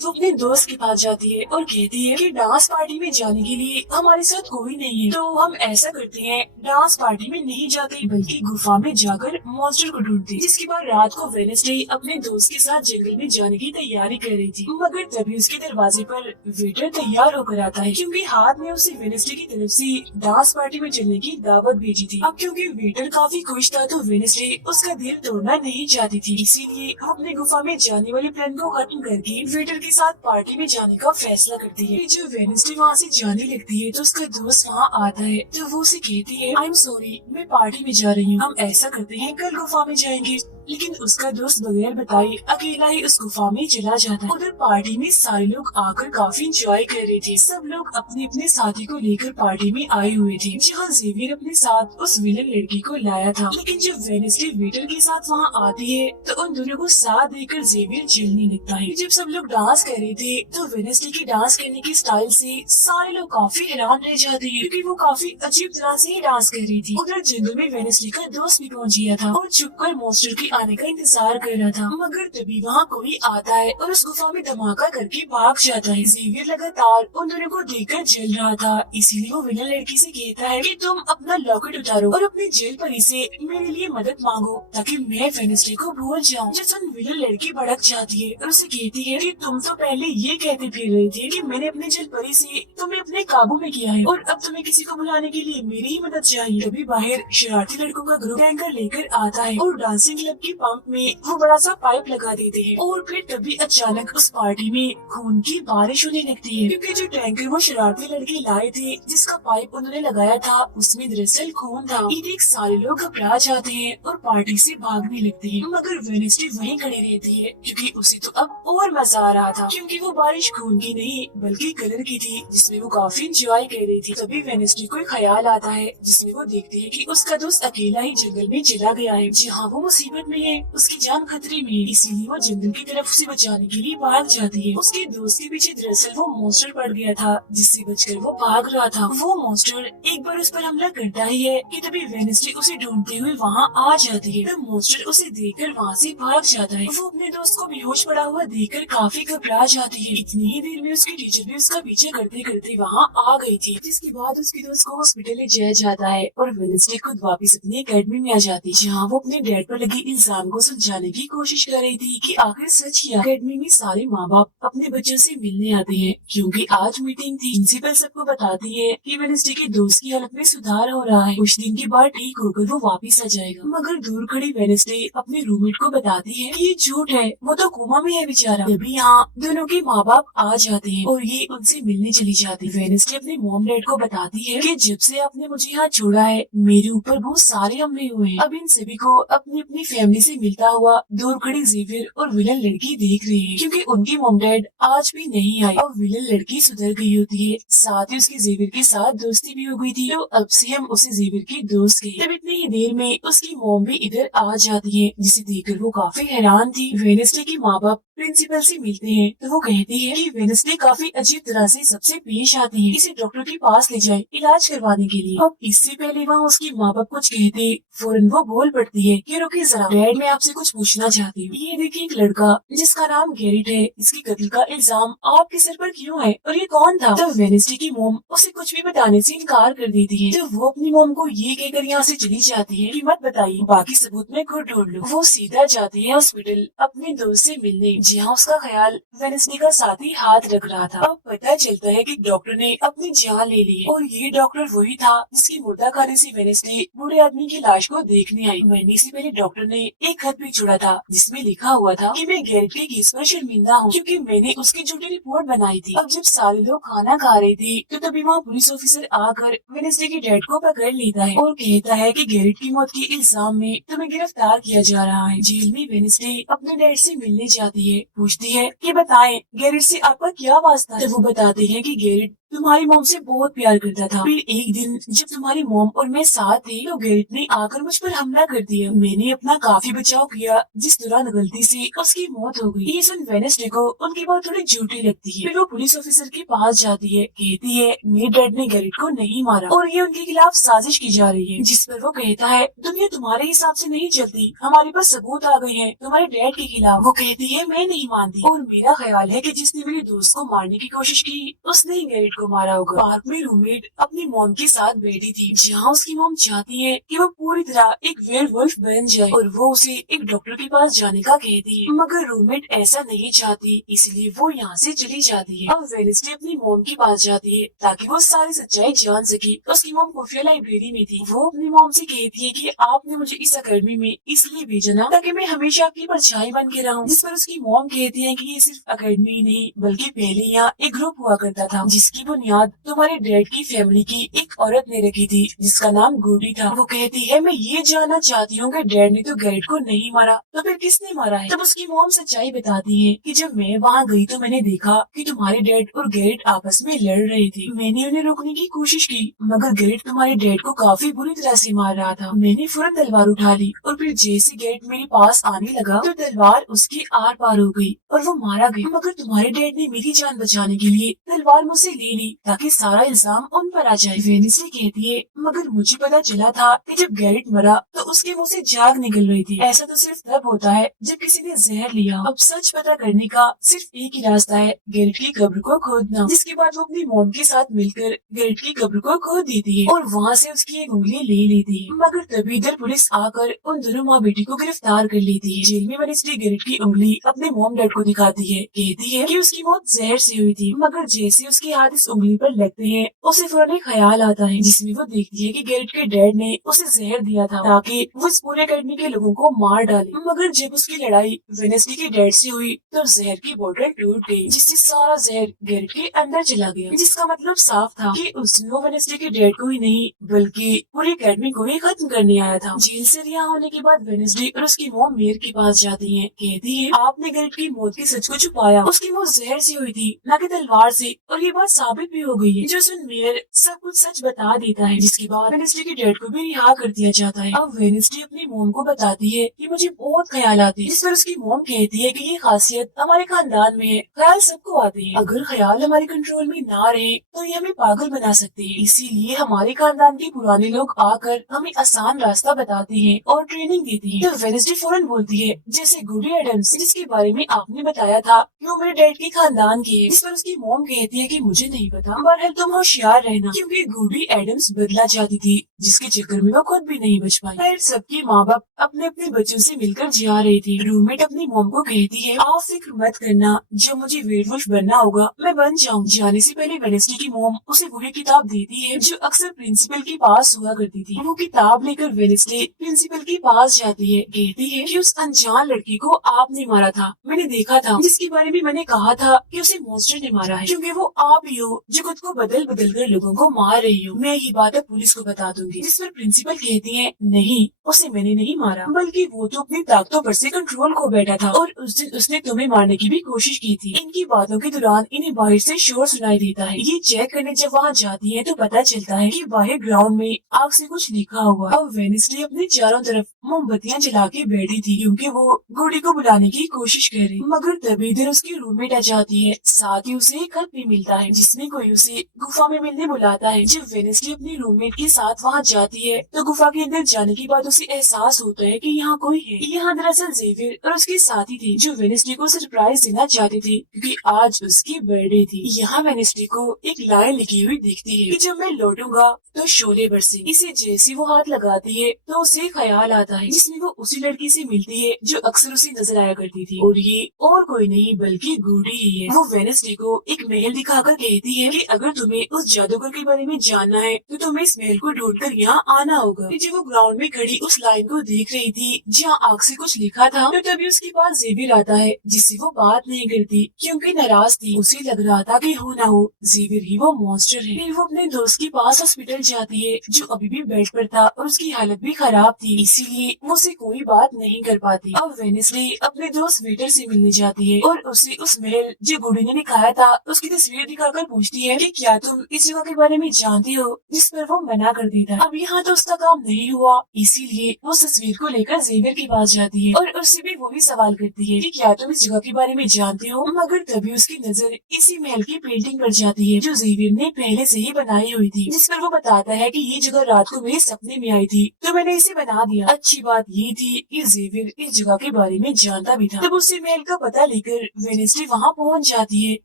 वो अपने दोस्त के पास जाती है और कहती है कि डांस पार्टी में जाने के लिए हमारे साथ कोई नहीं है, तो हम ऐसा करते हैं डांस पार्टी में नहीं जाते बल्कि गुफा में जाकर मॉन्स्टर को ढूंढते। जिसके बाद रात को वेडनेसडे अपने दोस्त के साथ जंगल में जाने की तैयारी कर रही थी, मगर तभी उसके दरवाजे पर वेटर तैयार होकर आता है क्योंकि हाथ में उसे वेडनेसडे की तरफ से डांस पार्टी में चलने की दावत भेजी थी। अब क्योंकि वेटर काफी खुश था तो वेडनेसडे उसका दिल तोड़ना नहीं चाहती थी, इसीलिए वो अपने गुफा में जाने वाले प्लान को खत्म करके वेटर के साथ पार्टी में जाने का फैसला करती है। जब वेडनेसडे वहाँ से जाने लगती है तो उसका दोस्त वहाँ आता है तो वो उसे कहती है, आई एम सॉरी मैं पार्टी में जा रही हूँ, हम ऐसा करते हैं कल गुफा में जाएंगे। लेकिन उसका दोस्त बगैर बताए अकेला ही उस गुफा में चला जाता है। उधर पार्टी में सारे लोग आकर काफी एंजॉय कर रहे थे, सब लोग अपने अपने साथी को लेकर पार्टी में आए हुए थे, जहाँ जेवियर अपने साथ उस विलन लड़की को लाया था। लेकिन जब वेडनेसडे वेटर के साथ वहाँ आती है तो उन दोनों को साथ देकर जेवियर जलने लगता है। जब सब लोग डांस कर रहे थे तो वेडनेसडे की डांस करने की स्टाइल से सारे लोग काफी हैरान रह जाते हैं क्योंकि वो काफी अजीब तरह से ही डांस कर रही थी। उधर जंगल में वेडनेसडे का दोस्त भी पहुँच गया था और छुपकर मॉन्स्टर की आने का इंतजार कर रहा था, मगर तभी वहाँ कोई आता है और उस गुफा में धमाका करके भाग जाता है। जेवियर लगातार उन दोनों को देखकर जल रहा था, इसीलिए वो विलन लड़की से कहता है कि तुम अपना लॉकेट उतारो और अपनी जेल परी से मेरे लिए मदद मांगो ताकि मैं वेडनेसडे को भूल जाऊँ। जब सुन विलन लड़की भड़क जाती है और उसे कहती है कि तुम तो पहले ये कहते फिर रही थी कि मैंने अपने जेल परी से तुम्हें अपने काबू में किया है और अब तुम्हें किसी को बुलाने के लिए मेरी ही मदद चाहिए। तभी बाहर शरारती लड़कों का ग्रुप टैंकर लेकर आता है और डांसिंग क्लब की पंप में वो बड़ा सा पाइप लगा देते हैं और फिर तभी अचानक उस पार्टी में खून की बारिश होने लगती है क्योंकि जो टैंकर वो शरारती लड़के लाए थे जिसका पाइप उन्होंने लगाया था उसमें दरअसल खून था। ये देख सारे लोग घबरा जाते हैं और पार्टी से भागने लगते हैं, मगर वेडनेसडे वहीं खड़ी रहती है क्योंकि उसे तो अब और मजा आ रहा था क्योंकि वो बारिश खून की नहीं बल्कि कलर की थी जिसमें वो काफी इंजॉय कर रही थी। तभी वेडनेसडे को ख्याल आता है जिसमें वो देखती है कि उसका दोस्त अकेला ही जंगल में चला गया है, जहाँ वो मुसीबत में है, उसकी जान खतरे में है, इसीलिए वो जंगल की तरफ उसे बचाने के लिए भाग जाती है। उसके दोस्त के पीछे दरअसल वो मॉन्स्टर पड़ गया था जिससे बचकर वो भाग रहा था। वो मॉन्स्टर एक बार उस पर हमला करता ही है कि तभी वेडनेसडे उसे ढूंढते हुए वहाँ आ जाती है। तब मॉन्स्टर उसे देखकर वहाँ से भाग जाता है। वो अपने दोस्त को बेहोश पड़ा हुआ देखकर काफी घबरा जाती है। इतनी ही देर में उसकी टीचर भी उसका पीछे करते करते वहाँ आ गई थी, जिसके बाद उसके दोस्त को हॉस्पिटल ले जाया जाता है और वेडनेसडे खुद वापस अपने अकेडमी में आ जाती है, जहाँ वो अपने डैड पर लगे एग्जाम को सुलझाने की कोशिश कर रही थी कि आखिर सच क्या अकेडमी में सारे माँ बाप अपने बच्चों से मिलने आते हैं, क्योंकि आज मीटिंग थी। प्रिंसिपल सबको बताती है कि वेडनेसडे के दोस्त की हालत में सुधार हो रहा है, कुछ दिन के बाद ठीक होकर वो वापिस आ जाएगा। मगर दूर खड़ी वेडनेसडे अपने रूममेट को बताती है कि ये झूठ है, वो तो कोमा में है बेचारा। तभी यहाँ दोनों के माँ बाप आ जाते हैं और ये उनसे मिलने चली जाती है। वेडनेसडे अपने मॉम डैड को बताती है कि जब से आपने मुझे यहाँ छोड़ा है मेरे ऊपर बहुत सारे हमले हुए हैं। अब इन सभी को अपनी अपनी फैमिली से मिलता हुआ दूर खड़ी जेवियर और विलन लड़की देख रही है, क्योंकि उनकी मॉम डैड आज भी नहीं आई और विलन लड़की सुधर गई होती है। साथ ही उसकी जेवियर के साथ दोस्ती भी हो गई थी, तो अब से हम उसे जेवियर की दोस्त के। तब इतनी ही देर में उसकी मॉम भी इधर आ जाती है, जिसे देखकर वो काफी हैरान थी। वेडनेसडे के माँ बाप प्रिंसिपल से मिलते हैं तो वो कहती है कि वेडनेसडे काफी अजीब तरह से सबसे पेश आती है, इसे डॉक्टर के पास ले जाए इलाज करवाने के लिए। अब इससे पहले वहाँ उसकी माँ बाप कुछ कहते फौरन वो बोल पड़ती है कि रुकिए जरा डैड, मैं आपसे कुछ पूछना चाहती हूँ। ये देखिए एक लड़का जिसका नाम गैरेट है, इसकी कत्ल का इल्जाम आपके सर पर क्यों है और ये कौन था? तब वेडनेसडे की मोम उसे कुछ भी बताने से इनकार कर देती है। तो वो अपनी मोम को ये कहकर यहाँ से चली जाती है कि मत बताइए, बाकी सबूत मैं खुद ढूंढ लूँ। वो सीधा जाती है हॉस्पिटल अपने दोस्त से मिलने, जहाँ उसका ख्याल वेडनेसडे का साथी हाथ रख रहा था। अब पता चलता है कि डॉक्टर ने अपनी जान ले ली है और ये डॉक्टर वही था जिसकी मुर्दा खाने से वेडनेसडे बूढ़े आदमी की लाश को देखने आई। मरने से पहले डॉक्टर ने एक खत भी छोड़ा था जिसमें लिखा हुआ था कि मैं गैरेट के केस पर शर्मिंदा हूँ, क्योंकि मैंने उसकी झूठी रिपोर्ट बनाई थी। अब जब सारे लोग खाना खा रहे थे तो तभी वहाँ पुलिस ऑफिसर आकर वेडनेसडे के डैड को पकड़ लेता है और कहता है कि गैरेट की मौत के इल्जाम में तुम्हें गिरफ्तार किया जा रहा है। जेल में वेडनेसडे अपने डैड से मिलने जाती है, पूछती है कि बताएं गैरेट से आपका क्या वास्ता है। तो वो बताते हैं कि गैरेट तुम्हारी मॉम से बहुत प्यार करता था, फिर एक दिन जब तुम्हारी मॉम और मैं साथ थे तो गैरेट ने आकर मुझ पर हमला कर दिया। मैंने अपना काफी बचाव किया, जिस दौरान गलती से उसकी मौत हो गई। ये सुन वेडनेसडे को उनकी बात थोड़ी झूठी लगती है। फिर वो पुलिस ऑफिसर के पास जाती है, कहती है मेरे डैड ने गैरेट को नहीं मारा और ये उनके खिलाफ साजिश की जा रही है। जिस पर वो कहता है दुनिया तुम्हारे हिसाब से नहीं चलती, हमारे पास सबूत आ गए हैं तुम्हारे डैड के खिलाफ। वो कहती है मैं नहीं मानती और मेरा ख्याल है कि जिसने मेरे दोस्त को मारने की कोशिश की उसने ही गैरेट को मारा होगा। पार्क में रूममेट अपनी मॉम के साथ बैठी थी, जहाँ उसकी मॉम चाहती है कि वो पूरी तरह एक वेयरवुल्फ बन जाए और वो उसे एक डॉक्टर के पास जाने का कहती है, मगर रूममेट ऐसा नहीं चाहती, इसलिए वो यहाँ से चली जाती है। अब वेडनेसडे अपनी मॉम के पास जाती है ताकि वो सारी सच्चाई जान सके। उसकी मॉम खुफिया लाइब्रेरी में थी। वो अपनी मॉम से कहती है कि आपने मुझे इस अकेडमी में इसलिए भेजा ना ताकि मैं हमेशा आपकी परछाई बन के रहूं। जिस पर उसकी मॉम कहती है कि ये सिर्फ अकेडमी नहीं बल्कि पहले यहाँ एक ग्रुप हुआ करता था, जिसकी बुनियाद तुम्हारे डैड की फैमिली की एक औरत ने रखी थी जिसका नाम गुडी था। वो कहती है मैं ये जानना चाहती हूँ कि डैड ने तो गैरेट को नहीं मारा तो फिर किसने मारा है। तब उसकी मॉम सच्चाई बताती है कि जब मैं वहाँ गई तो मैंने देखा कि तुम्हारे डैड और गैरेट आपस में लड़ रहे थे। मैंने उन्हें रोकने की कोशिश की, मगर गैरेट तुम्हारे डैड को काफी बुरी तरह से मार रहा था। मैंने फौरन तलवार उठा ली और फिर जैसे गैरेट मेरे पास आने लगा तो तलवार उसके आर पार हो गई और वो मारा गया। मगर तुम्हारे डैड ने मेरी जान बचाने के लिए तलवार मुझसे ले ली ताकि सारा इल्जाम उन पर आ जाए। वेडनेसडे कहती है मगर मुझे पता चला था कि जब गैरेट मरा तो उसके मुंह से जाग निकल रही थी। ऐसा तो सिर्फ तब होता है जब किसी ने जहर लिया। अब सच पता करने का सिर्फ एक ही रास्ता है, गैरेट की कब्र को खोदना। जिसके बाद वो अपनी मॉम के साथ मिलकर गैरेट की कब्र को खोद देती है और वहाँ से उसकी एक उंगली ले लेती है। मगर तभी इधर पुलिस आकर उन दोनों माँ बेटी को गिरफ्तार कर लेती है। जेल में वेडनेसडे गैरेट की उंगली अपने मॉम डैड को दिखाती है, कहती है कि उसकी मौत जहर से हुई थी। मगर जैसे उसके हाथ इस उंगली पर लगते हैं उसे फौरन एक ख्याल आता है जिसमें वो देखती है कि गैरेट के डैड ने उसे जहर दिया था ताकि वो इस पूरे अकेडमी के लोगों को मार डाले। मगर जब उसकी लड़ाई वेडनेसडे के डैड से हुई तो जहर की बोतल टूट गई, जिससे सारा जहर गैरेट के अंदर चला गया। जिसका मतलब साफ था कि उसने वेडनेसडे के डैड को ही नहीं बल्कि पूरी अकेडमी को ही खत्म करने आया था। जेल से रिहा होने के बाद वेडनेसडे और उसकी मॉम मेयर के पास जाती है, कहती है आपने गैरेट की मौत के सच को छुपाया, उसकी मौत जहर से हुई थी न कि तलवार से, और ये बात साबित भी हो गई है। जो सुन मेयर सब कुछ सच बता देता है, जिसके बाद वेडनेसडे के डैड को भी रिहा कर दिया जाता है। अब वेडनेसडे अपनी मॉम को बताती है कि मुझे बहुत ख्याल आते हैं, जिस पर उसकी मॉम कहती है कि ये खासियत हमारे खानदान में है, ख्याल सबको आते हैं। अगर ख्याल हमारे कंट्रोल में ना रहे तो ये हमें पागल बना सकते हैं, इसीलिए हमारे खानदान के पुराने लोग आकर हमें आसान रास्ता बताते हैं और ट्रेनिंग देते हैं। तो वेडनेसडे फौरन बोलती है जैसे गुडी एडम्स, जिसके बारे में आपने बताया था कि वो मेरे डैड के खानदान की है। जिस पर उसकी मॉम कहती है कि मुझे नहीं पता, बहरहाल तुम होशियार रहना क्योंकि गुडी एडम्स बदला बनना चाहती थी, जिसके चक्कर में वो खुद भी नहीं बच पाई। फिर सबके माँ बाप अपने अपने बच्चों से मिलकर जा रही थी। रूममेट अपनी मॉम को कहती है, आप फिक्र मत करना, जब मुझे वेयरवुल्फ बनना होगा मैं बन जाऊंगी। जाने से पहले वेडनेसडे की मॉम उसे वही किताब देती है जो अक्सर प्रिंसिपल के पास हुआ करती थी। वो किताब लेकर वेडनेसडे प्रिंसिपल के पास जाती है, कहती है कि उस अनजान लड़की को आपने मारा था, मैंने देखा था, जिसके बारे में मैंने कहा था कि उसे मॉन्स्टर ने मारा है, क्योंकि वो आप ही हो जो खुद को बदल बदल कर लोगों को मार रही हो। मैं ये बात अब पुलिस को बता दूंगी। जिस पर प्रिंसिपल कहती है, नहीं, उसे मैंने नहीं मारा, बल्कि वो तो अपनी ताकतों पर से कंट्रोल खो बैठा था और उस दिन उसने तुम्हें मारने की भी कोशिश की थी। इनकी बातों के दौरान इन्हें बाहर से शोर सुनाई देता है। ये चेक करने जब वहाँ जाती है तो पता चलता है कि बाहर ग्राउंड में आग से कुछ लिखा हुआ। अब वेडनेसडे अपने चारों तरफ मोमबत्तियां जला के बैठी थी, क्योंकि वो गुड़ी को बुलाने की कोशिश कर रही। मगर तभी इधर उसकी रूममेट आ जाती है, साथ ही उसे एक खत भी मिलता है जिसमें कोई उसे गुफा में मिलने बुलाता है। जब वेडनेसडे अपनी रूममेट के साथ वहाँ जाती है तो गुफा के अंदर जाने के बाद उसे एहसास होता है कि यहाँ कोई है। यहाँ दरअसल जेवियर और उसके साथी थे जो वेडनेसडे को सरप्राइज देना चाहते थे, क्योंकि आज उसकी बर्थडे थी। यहाँ वेडनेसडे को एक लाइन लिखी हुई दिखती है कि जब मैं लौटूंगा तो शोले बरसे। इसे जैसे वो हाथ लगाती है तो उसे ख्याल आता है जिसमें वो उसी लड़की से मिलती है जो अक्सर उसे नजर आया करती थी, और ये और कोई नहीं बल्कि गुडी ही है। वो वेडनेसडे को एक महल दिखाकर कहती है कि अगर तुम्हें उस जादूगर के बारे में जानना है तो तुम्हें इस महल को ढूंढकर यहाँ आना होगा। जब वो ग्राउंड में खड़ी उस लाइन को देख रही थी जहाँ आग से कुछ लिखा था, तो तभी उसके पास जेवियर आता है जिससे वो बात नहीं करती क्योंकि नाराज थी। उसे लग रहा था कि हो ना हो जेवियर ही वो मॉन्स्टर है। फिर वो अपने दोस्त के पास हॉस्पिटल जाती है जो अभी भी बेड पर था और उसकी हालत भी खराब थी, इसीलिए वो उसे कोई बात नहीं कर पाती। अब वेडनेसडे अपने दोस्त वेटर से मिलने जाती है और उसे उस महल जो गुडी ने दिखाया था उसकी तस्वीर दिखाकर पूछती है कि क्या तुम इस जगह के बारे में जानती हो, जिस पर वो मना कर देता। अब यहाँ तो उसका काम नहीं हुआ, इसीलिए वो तस्वीर को लेकर जेवियर के पास जाती है और उससे भी वही सवाल करती है कि क्या तुम इस जगह के बारे में जानते हो। मगर तभी उसकी नजर इसी महल की पेंटिंग पर जाती है जो जेवियर ने पहले से ही बनाई हुई थी, जिस पर वो बताता है कि ये जगह रात को मेरे सपने में आई थी तो मैंने इसे बना दिया। अच्छी बात ये थी कि जेवियर इस जगह के बारे में जानता भी था। तब उसे महल का पता लेकर वेडनेसडे वहाँ पहुँच जाती है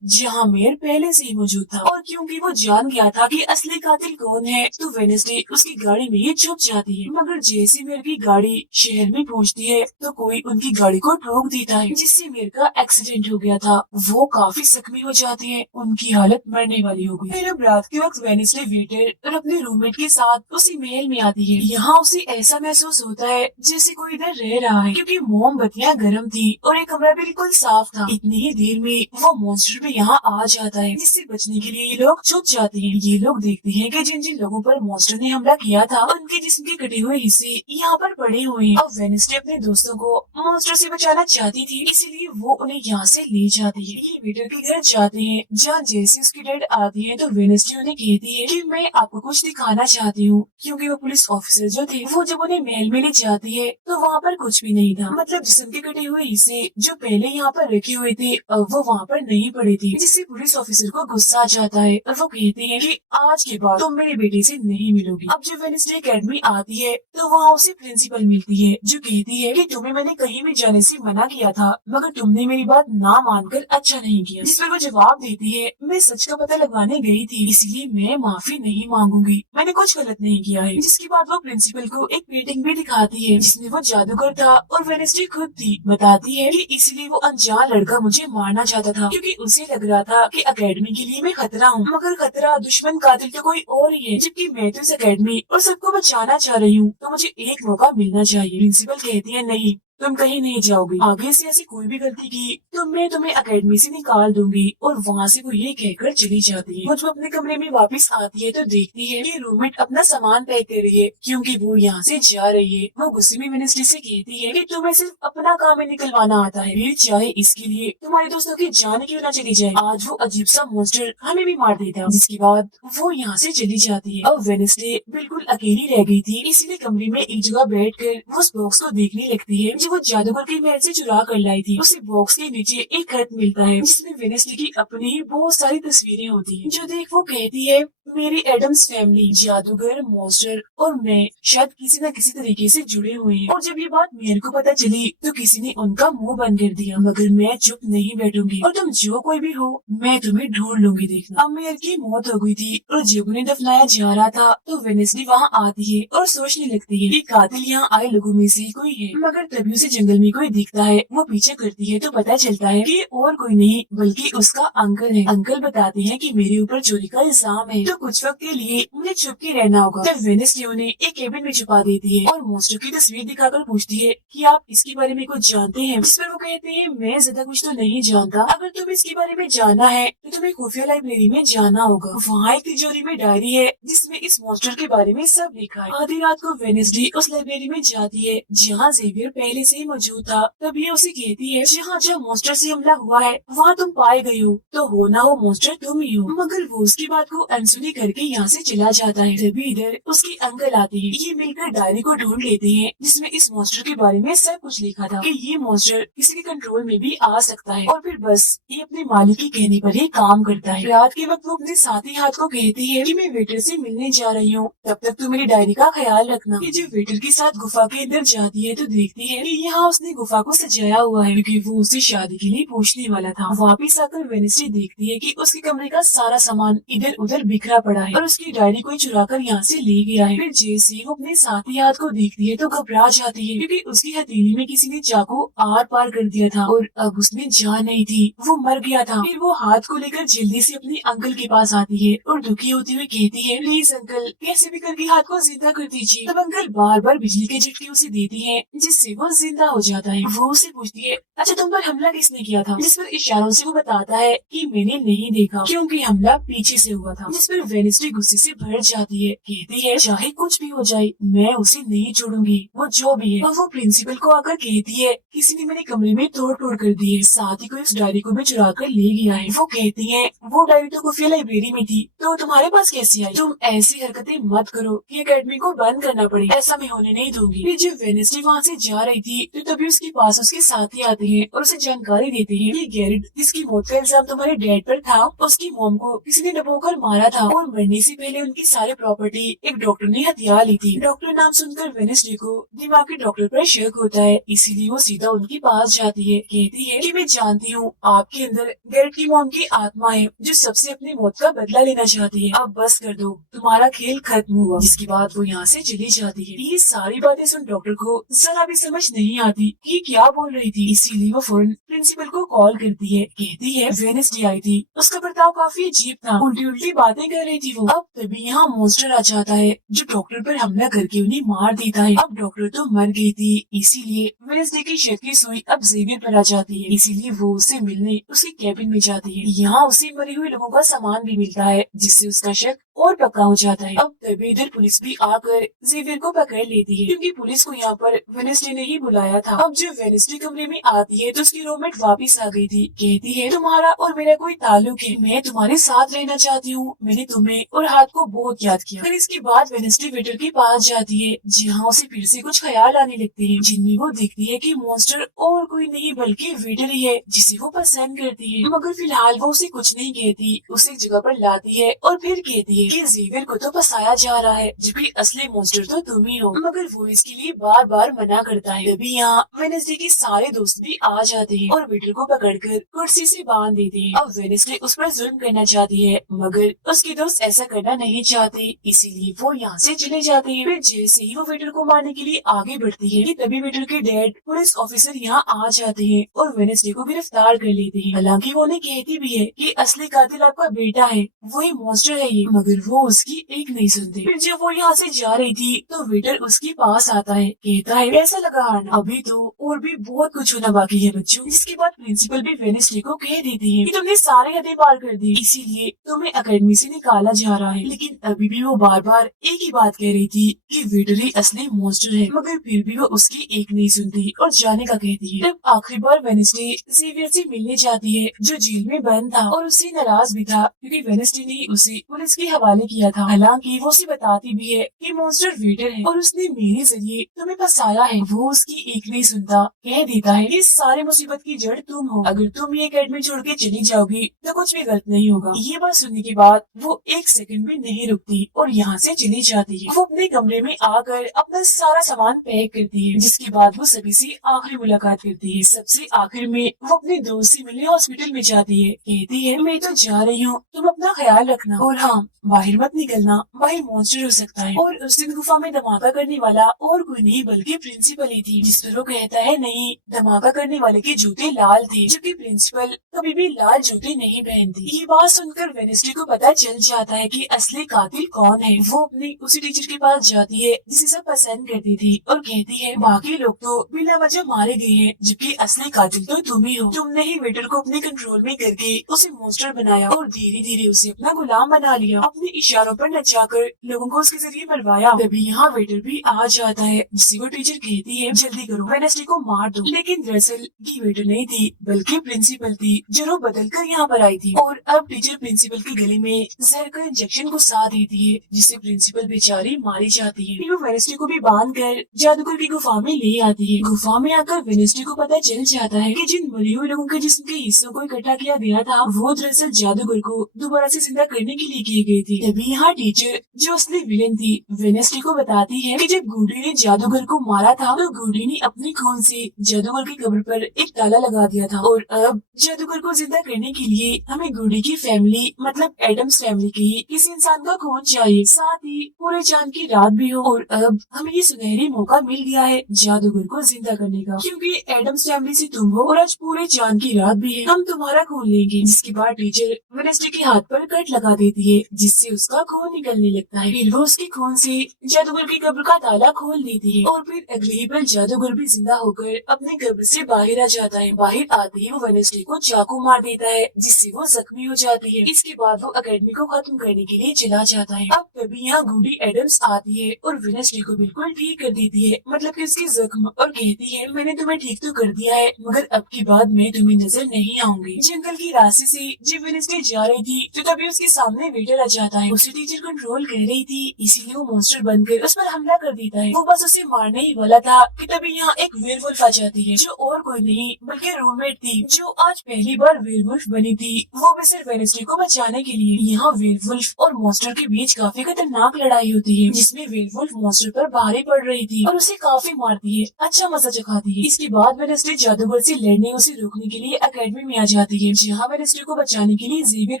जहाँ मेयर पहले से ही मौजूद था, और क्योंकि वो जान गया था कि असली कातिल कौन है तो वेडनेसडे उसकी गाड़ी में ही छुप जाती है। मगर जैसे मेयर की गाड़ी शहर में पहुँचती है तो कोई उनकी गाड़ी को ठोक देता है जिससे मेयर का एक्सीडेंट हो गया था। वो काफी जख्मी हो जाती है, उनकी हालत मरने वाली हो गई। फिर अब रात के वक्त वेडनेसडे वेटर और अपने रूममेट के साथ उसी महल में आती है। यहाँ उसे ऐसा महसूस होता है जैसे कोई इधर रह रहा है, क्योंकि मोमबत्तियां गर्म थी और एक कमरा बिल्कुल साफ था। इतनी ही देर में वो मॉन्स्टर भी यहाँ आ जाता है, जिससे बचने के लिए ये लोग छुप जाते हैं। ये लोग देखते हैं कि जिन जिन लोगों पर मॉन्स्टर ने हमला किया था उनके जिस्म के कटे हुए हिस्से यहाँ पर पड़े हुए हैं। अब वेडनेसडे अपने दोस्तों को मॉन्स्टर से बचाना चाहती थी, इसीलिए वो उन्हें यहाँ से ले जाती है। ये वेटर के घर जाते हैं जहाँ जैसे उसकी डैड आती है तो वेडनेसडे उन्हें कहती है कि मैं आपको कुछ दिखाना चाहती हूँ, क्योंकि वो पुलिस ऑफिसर जो थे वो जब उन्हें महल में ले जाती है तो वहाँ पर कुछ भी नहीं था। मतलब जिस्म के कटे हुए हिस्से जो पहले यहाँ पर रखे हुए थे अब वो वहाँ पर नहीं पड़े थे, जिससे पुलिस ऑफिसर को गुस्सा आ जाता है और वो कहते हैं कि आज के बाद तुम मेरे बेटे से नहीं मिलोगी। अब जब वेडनेसडे एकेडमी आती है तो वहाँ उसे प्रिंसिपल मिलती है जो कहती है कि तुम्हें मैंने कहीं भी जाने से मना किया था, मगर तुमने मेरी बात ना मानकर अच्छा नहीं किया। जिस पर वो जवाब देती है, मैं सच का पता लगाने गई थी, इसलिए मैं माफी नहीं मांगूंगी, मैंने कुछ गलत नहीं किया है। जिसके बाद वो प्रिंसिपल को एक पेंटिंग भी दिखाती है जिसमें वो जादूगर था और वेडनेसडे खुद थी। बताती है कि इसलिए वो अनजान लड़का मुझे मारना चाहता था, क्योंकि उसे लग रहा था कि एकेडमी के लिए मैं खतरा हूँ, मगर खतरा दुश्मन कातिल तो कोई और ही है, जबकि मैं तो इस एकेडमी और सबको बचाना चाह रही हूँ, तो मुझे एक मौका मिलना चाहिए। प्रिंसिपल कहती है, नहीं, तुम कहीं नहीं जाओगी, आगे से ऐसी कोई भी गलती की तो मैं तुम्हें एकेडमी से निकाल दूंगी। और वहाँ से वो ये कहकर चली जाती है। वो जब अपने कमरे में वापस आती है तो देखती है कि रूममेट अपना सामान पैक कर रही है, क्योंकि वो यहाँ से जा रही है। वो गुस्से में वेडनेसडे से कहती है कि तुम्हें सिर्फ अपना काम में निकलवाना आता है, फिर चाहे इसके लिए तुम्हारे दोस्तों की जान क्यों न चली जाए, आज वो अजीब सा मॉन्स्टर हमें भी मार देता। जिसके बाद वो यहाँ से चली जाती है। अब वेडनेसडे बिल्कुल अकेली रह गई थी, इसीलिए कमरे में एक जगह बैठकर वो उस बॉक्स को देखने लगती है वो जादूगर के महल से चुरा कर लाई थी। उसे बॉक्स के नीचे एक खत मिलता है जिसमें वेडनेसडे की अपनी ही बहुत सारी तस्वीरें होती हैं। जो देख वो कहती है, मेरी एडम्स फैमिली, जादूगर, मॉन्स्टर और मैं शायद किसी न किसी तरीके से जुड़े हुए हैं। और जब ये बात मेरे को पता चली तो किसी ने उनका मुंह बंद कर दिया। मगर मैं चुप नहीं बैठूंगी और तुम जो कोई भी हो, मैं तुम्हें ढूंढ लूंगी। देखना, अब मेयर की मौत हो गई थी और जब उन्हें दफनाया जा रहा था तो वेनेसडे वहाँ आती है और सोचने लगती है कि कातिल यहाँ आए लोगों में से ही कोई है। मगर तभी उसे जंगल में कोई दिखता है। वो पीछे करती है तो पता चलता है कि और कोई नहीं बल्कि उसका अंकल है। अंकल बताते हैं कि मेरे ऊपर चोरी का इल्जाम है तो कुछ वक्त के लिए मुझे छुप के रहना होगा। तब वेनेसडे उन्हें एक केबिन में छुपा देती है और मॉन्स्टर की तस्वीर दिखाकर पूछती है कि आप इसके बारे में कुछ जानते हैं। जिस पर वो कहते हैं मैं ज्यादा कुछ तो नहीं जानता, अगर तुम्हें इसके बारे में जानना है तो तुम्हें खुफिया लाइब्रेरी में जाना होगा। वहाँ एक तिजोरी में डायरी है जिसमें इस मॉन्स्टर के बारे में सब लिखा है। आधी रात को वेनेसडे उस लाइब्रेरी में जाती है जहाँ जेवियर पहले से ही मौजूद था। तब ये उसे कहती है जहाँ जहाँ मॉन्स्टर से हमला हुआ है वहाँ तुम पाए गए हो, तो हो ना हो मॉन्स्टर तुम ही हो। मगर वो उसकी बात को अनसुनी करके यहाँ से चला जाता है। तभी इधर उसके अंकल आते हैं। ये मिलकर डायरी को ढूंढ लेते हैं जिसमें इस मॉन्स्टर के बारे में सब कुछ लिखा था कि ये मॉन्स्टर किसी के कंट्रोल में भी आ सकता है और फिर बस ये अपने मालिक के कहने पर ही काम करता है। रात के वक्त वो अपने साथी हाथ को कहती है कि मैं वेटर से मिलने जा रही हूँ, तब तक तू मेरी डायरी का ख्याल रखना। ये जब वेटर के साथ गुफा के अंदर जाती है तो देखती है कि यहाँ उसने गुफा को सजाया हुआ है क्योंकि वो उसे शादी के लिए पूछने वाला था। वापिस आकर वेनेसडे देखती है कि उसके कमरे का सारा सामान इधर उधर बिखरा पड़ा है और उसकी डायरी कोई चुरा कर यहाँ से ले गया है। फिर जैसे वो अपने साथी हाथ को देखती है तो घबरा जाती है क्योंकि उसकी हथेली में किसी ने चाकू आर पार कर दिया था और अब उसमें जान नहीं थी, वो मर गया था। फिर वो हाथ को लेकर जल्दी से अपने अंकल के पास आती है और दुखी होती हुई कहती है प्लीज अंकल कैसे भी करके हाथ को जिंदा कर दीजिए। तब अंकल बार बार बिजली के झटके उसे देती है जिससे वो जिंदा हो जाता है। वो उसे पूछती है अच्छा तुम पर हमला किसने किया था, जिस पर इशारों से वो बताता है कि मैंने नहीं देखा क्योंकि हमला पीछे से हुआ था। जिस पर वेनेसडे गुस्से से भर जाती है, कहती है चाहे कुछ भी हो जाए मैं उसे नहीं छोड़ूंगी, वो जो भी है। और वो प्रिंसिपल को आकर कहती है किसी ने मेरे कमरे में तोड़ फोड़ कर दी है, साथ ही को इस डायरी को भी चुरा कर ले गया है। वो कहती है वो डायरी तो खुफिया लाइब्रेरी में थी तो तुम्हारे पास कैसे आई, तुम ऐसी हरकतें मत करो कि अकेडमी को बंद करना पड़े, ऐसा मैं होने नहीं दूंगी। फिर जब वेनेसडे वहाँ से जा रही थी तो तभी उसके पास उसके साथी आते हैं और उसे जानकारी देते हैं कि गैरेट जिसकी मौत का इल्जाम तुम्हारे डैड पर था उसकी मॉम को किसी ने डबोकर मारा था और मरने से पहले उनकी सारी प्रॉपर्टी एक डॉक्टर ने हथिया ली थी। डॉक्टर नाम सुनकर वेनेसडे को दिमागी डॉक्टर पर शक होता है, इसीलिए वो सीधा उनके पास जाती है। कहती है कि मैं जानती हूँ आपके अंदर गैरेट की मॉम की आत्मा है जो सबसे अपनी मौत का बदला लेना चाहती है, अब बस कर दो, तुम्हारा खेल खत्म हुआ। जिसके बाद वो यहाँ से चली जाती है। ये सारी बातें सुन डॉक्टर को जरा भी समझ नहीं आती कि क्या बोल रही थी, इसीलिए वो फौरन प्रिंसिपल को कॉल करती है। कहती है वेनेसडे आई थी, उसका बर्ताव काफी अजीब था, उल्टी उल्टी बातें कर रही थी वो। अब तभी यहाँ मॉन्स्टर आ जाता है जो डॉक्टर पर हमला करके उन्हें मार देता है। अब डॉक्टर तो मर गई थी, इसीलिए वेनेसडे की शक की सुई अब जेवियर पर आ जाती है, इसीलिए वो उससे मिलने उसकी कैबिन में जाती है। यहाँ उसे मरे हुए लोगों का सामान भी मिलता है जिससे उसका शक और पक्का हो जाता है। अब तभी इधर पुलिस भी आकर जेवियर को पकड़ लेती है क्योंकि पुलिस को यहाँ पर वेनेसडे ने ही बुलाया था। अब जब वेनेसडे कमरे में आती है तो उसकी रूममेट वापस आ गई थी। कहती है तुम्हारा और मेरा कोई ताल्लुक है, मैं तुम्हारे साथ रहना चाहती हूँ, मैंने तुम्हें और हाथ को बहुत याद किया। फिर इसके बाद वेनेसडे वेटर के पास जाती है जहाँ उसे फिर से कुछ ख्याल आने लगते हैं जिनमें वो देखती है कि मॉन्स्टर और कोई नहीं बल्कि वेटर ही है जिसे वो पसंद करती है। मगर फिलहाल वो उसे कुछ नहीं कहती, उसे एक जगह पर लाती है और फिर कहती है कि जेवियर को तो फंसाया जा रहा है जबकि असली मॉन्स्टर तो तुम ही हो। मगर वो इसके लिए बार बार मना करता है। तभी यहाँ वेनेसडे के सारे दोस्त भी आ जाते हैं और वेटर को पकड़कर कुर्सी से बांध देते हैं। अब वेनेसडे उस पर जुल्म करना चाहती है मगर उसके दोस्त ऐसा करना नहीं चाहते, इसीलिए वो यहाँ से चले जाते हैं। फिर जैसे ही वो वेटर को मारने के लिए आगे बढ़ती है कि तभी वेटर के डैड पुलिस ऑफिसर यहाँ आ जाते हैं और वेनेसडे को गिरफ्तार कर लेते हैं। हालांकि वो उन्हें कहती भी है कि असली कातिल आपका बेटा है, वही मॉन्स्टर है ये, मगर वो उसकी एक नहीं सुनते। फिर जब वो यहाँ से जा रही थी तो वेटर उसके पास आता है, कहता है कैसा लगा हारना, अभी तो और भी बहुत कुछ होना बाकी है बच्चों। इसके बाद प्रिंसिपल भी वेनेसडे को कह देती है कि तुमने सारे हदें पार कर दी, इसीलिए तुम्हें अकेडमी से निकाला जा रहा है। लेकिन अभी भी वो बार बार एक ही बात कह रही थी कि वेटर ही असली मॉन्स्टर है, मगर फिर भी वो उसकी एक नहीं सुनती और जाने का कहती है। तब आखिरी बार वेनेसडे जेवियर से मिलने जाती है जो जेल में बंद था और उससे नाराज भी था क्योंकि वेनेसडे ने उसे पुलिस के हवाले हवाले किया था। हालांकि वो उसे बताती भी है कि मॉन्स्टर वेटर है और उसने मेरे जरिए तुम्हें फंसाया है। वो उसकी एक नहीं सुनता, कह देता है कि सारी मुसीबत की जड़ तुम हो। अगर तुम ये एकेडमी छोड़ के चली जाओगी तो कुछ भी गलत नहीं होगा। ये बात सुनने के बाद वो एक सेकंड भी नहीं रुकती और यहाँ से चली जाती है। वो अपने कमरे में आकर अपना सारा सामान पैक करती है, जिसके बाद वो सभी से आखिरी मुलाकात करती है। सबसे आखिर में वो अपने दोस्त से मिलने हॉस्पिटल में जाती है। कहती है मैं तो जा रही हूँ, तुम अपना ख्याल रखना और हाँ बाहर मत निकलना, बाहर मॉन्स्टर हो सकता है। और उस दिन गुफा में धमाका करने वाला और कोई नहीं बल्कि प्रिंसिपल ही थी। जिस पर वो कहता है नहीं, धमाका करने वाले के जूते लाल थे, जबकि प्रिंसिपल कभी भी लाल जूते नहीं पहनती। ये बात सुनकर वेनेस्डे को पता चल जाता है कि असली कातिल कौन है। वो अपने उसी टीचर के पास जाती है जिसे सब पसंद करती थी और कहती है बाकी लोग तो बिना वजह मारे गए हैं, जबकि असली कातिल तो तुम ही हो। तुमने ही वेटर को अपने कंट्रोल में करके उसे मॉन्स्टर बनाया और धीरे धीरे उसे अपना गुलाम बना लिया। अपने इशारों पर नचाकर लोगों को उसके जरिए मरवाया। तभी यहाँ वेटर भी आ जाता है, जिसे वो टीचर कहती है जल्दी करो, वेनेस्डे को मार दो। लेकिन दरअसल ये वेटर नहीं थी बल्कि प्रिंसिपल थी, जो रूप बदल कर यहाँ पर आई थी। और अब टीचर प्रिंसिपल के गले में जहर का इंजेक्शन घुसा देती है, जिससे प्रिंसिपल बेचारी मारी जाती है। फिर वो वेनेस्डे को भी बांध कर जादूगर की गुफा में ले आती है। गुफा में आकर वेनेस्डे को पता चल जाता है कि जिन मरे हुए लोगों के जिस्म के हिस्सों को इकट्ठा किया गया था वो दरअसल जादूगर को दोबारा से जिंदा करने के लिए किए गए थे। तभी यहाँ टीचर जो असली विलेन थी वेनेस्डे को बताती है कि जब गुडी ने जादूगर को मारा था तो गुडी ने अपने खून से जादूगर की कब्र पर एक ताला लगा दिया था और अब जादूगर को जिंदा करने के लिए हमें गुडी की फैमिली मतलब एडम्स फैमिली के ही किसी इंसान का खून चाहिए, साथ ही पूरे चांद की रात भी हो। और अब हमें ये सुनहरी मौका मिल गया है जादूगर को जिंदा करने का, क्योंकि एडम्स फैमिली से तुम हो और आज पूरे चांद की रात भी है, हम तुम्हारा खून लेंगे। जिसके बाद टीचर वेनेस्डे के हाथ पर कट लगा देती है, जिससे उसका खून निकलने लगता है। फिर वो उसके खून से जादूगर की कब्र का ताला खोल देती है और फिर अगले ही पल जादूगर भी जिंदा होकर अपने कब्र से बाहर आ जाता है। बाहर आते ही वो वेनेस्डे को चाकू मार देता है, जिससे वो जख्मी हो जाती है। इसके बाद वो अकेडमी को खत्म करने के लिए चला जाता है। अब तभी यहाँ गुडी एडम्स आती है और वेनेस्डे को बिल्कुल ठीक कर देती है, मतलब कि उसकी जख्म, और कहती है मैंने तुम्हें ठीक तो कर दिया है मगर अब की बाद मैं तुम्हें नजर नहीं आऊंगी। जंगल की रास्ते से जब वेनेस्डे जा रही थी तो तभी उसके सामने वेटर आ जाता है। उसे टीचर कंट्रोल कर रही थी, इसीलिए वो मॉन्स्टर बनकर उस पर हमला कर देता है। वो बस उसे मारने ही वाला था कि तभी यहाँ एक वेयरवुल्फ आ जाती है, जो और कोई नहीं बल्कि रूममेट थी, जो आज पहली बार वेयरवुल्फ बनी थी। वो भी सिर्फ वेनेस्डे को बचाने के लिए। यहाँ वेयरवुल्फ और मॉन्स्टर के बीच काफी खतरनाक लड़ाई होती है, जिसमें वेयरवुल्फ मॉन्स्टर पर भारी पड़ रही थी और उसे काफी मारती है, अच्छा मजा चखाती है। इसके बाद वेनेस्डे जादूगर से लड़ने उसे रोकने के लिए अकेडमी में आ जाती है, जहाँ वेनेस्डे को बचाने के लिए जेवियर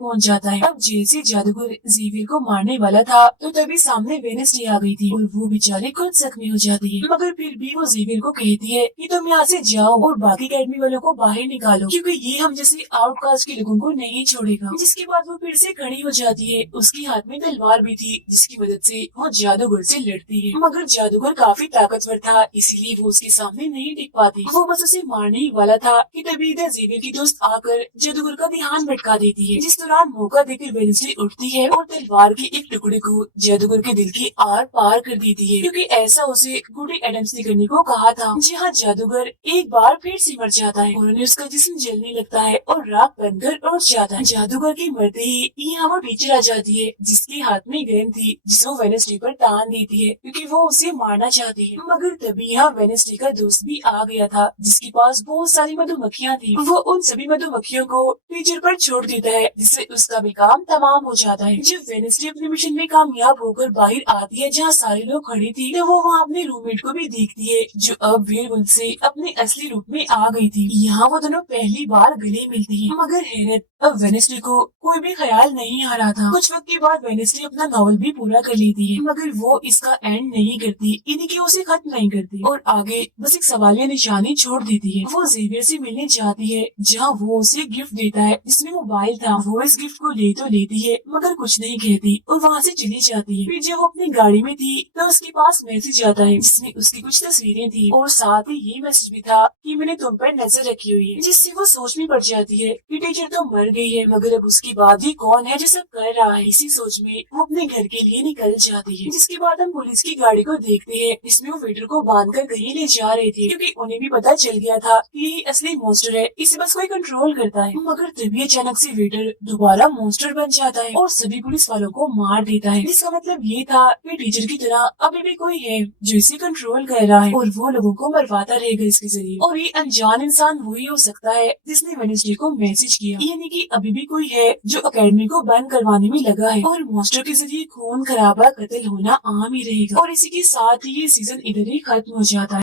पहुँच जाता है। अब जैसे जादूगर जेवियर को मारने वाला था तो तभी सामने वेनेस्डे आ गई थी और वो बेचारी खुद जख्मी हो जाती है, मगर फिर भी वो जेवियर को कहती है कि तुम यहाँ से जाओ और बाकी अकेडमी वालों को बाहर निकालो, क्योंकि ये हम जैसे आउटकास्ट के लोगों को नहीं छोड़ेगा। जिसके बाद वो फिर से खड़ी हो जाती है, उसके हाथ में तलवार भी थी, जिसकी मदद से वो जादूगर से लड़ती है, मगर जादूगर काफी ताकतवर था, इसीलिए वो उसके सामने नहीं टिक पाती। वो बस उसे मारने ही वाला था कि तभी इधर जेवियर की दोस्त आकर जादूगर का ध्यान भटका देती है, जिस दौरान मौका देकर वेनेस्डे उठती है और तलवार के एक टुकड़े को जादूगर के दिल की आर पार कर देती है, क्योंकि ऐसा उसे गुडी एडम्स ने करने को कहा था। जहाँ जादूगर एक बार फिर से मर जाता है और उन्हें उसका जिस्म जलने लगता है और राख बनकर उड़ जाता है। जादूगर के मरते ही यहाँ वो टीचर आ जाती है, जिसके हाथ में गेंद थी, जिसे वो वेनेस्डे पर तान देती है, क्योंकि वो उसे मारना चाहती है। मगर तभी यहाँ वेनेस्डे का दोस्त भी आ गया था, जिसके पास बहुत सारी मधुमक्खियाँ थी। वो उन सभी मधुमक्खियों को टीचर पर छोड़ देता है, जिससे उसका भी काम तमाम हो जाता है। जब वेनेस्डे अपने मिशन में कामयाब होकर बाहर आती है, जहाँ सारे लोग खड़े थे, तो वो वहाँ अपने रूममेट को भी देखती है, जो अब वेयरवुल्फ से अपने असली रूप में आ गई थी। यहाँ वो दोनों पहली बार गले मिलती हैं, मगर हैरत, अब वेनेस्डे को कोई भी ख्याल नहीं आ रहा था। कुछ वक्त के बाद वेनेस्डे अपना नॉवल भी पूरा कर लेती है, मगर वो इसका एंड नहीं करती, यानी कि उसे खत्म नहीं करती और आगे बस एक सवालिया निशानी छोड़ देती है। वो जेवियर से मिलने जाती है, जहाँ वो उसे गिफ्ट देता है, जिसमें मोबाइल था। वो इस गिफ्ट को ले तो लेती है, मगर कुछ नहीं कहती और वहाँ से चली जाती है। फिर जब वो अपनी गाड़ी में थी तो उसके पास मैसेज आता है, जिसमें उसकी कुछ तस्वीरें थी और साथ ही ये मैसेज भी था कि मैंने तुम पर नजर रखी हुई है, जिससे वो सोच में पड़ जाती है कि टीचर तो मर गई है, मगर अब उसके बाद ये कौन है जो सब कर रहा है। इसी सोच में वो अपने घर के लिए निकल जाती है। जिसके बाद हम पुलिस की गाड़ी को देखते हैं, जिसमें वो वेटर को बांधकर कहीं ले जा रहे थे, क्योंकि उन्हें भी पता चल गया था कि ये असली मॉन्स्टर है, इसे बस कोई कंट्रोल करता है। मगर तभी अचानक से वेटर दोबारा मॉन्स्टर बन जाता है और सभी पुलिस वालों को मार देता है, जिसका मतलब ये था कि टीचर की तरह अभी भी कोई है जो इसे कंट्रोल कर रहा है और वो लोगों को मरवाता रहेगा इसके जरिए। और ये अनजान इंसान वही हो सकता है जिसने वेडनेसडे को मैसेज किया, यानी कि अभी भी कोई है जो अकेडमी को बंद करवाने में लगा है और मॉन्स्टर के जरिए खून खराबा कत्ल होना आम ही रहेगा। और इसी के साथ ही ये सीजन इधर ही खत्म हो जाता है।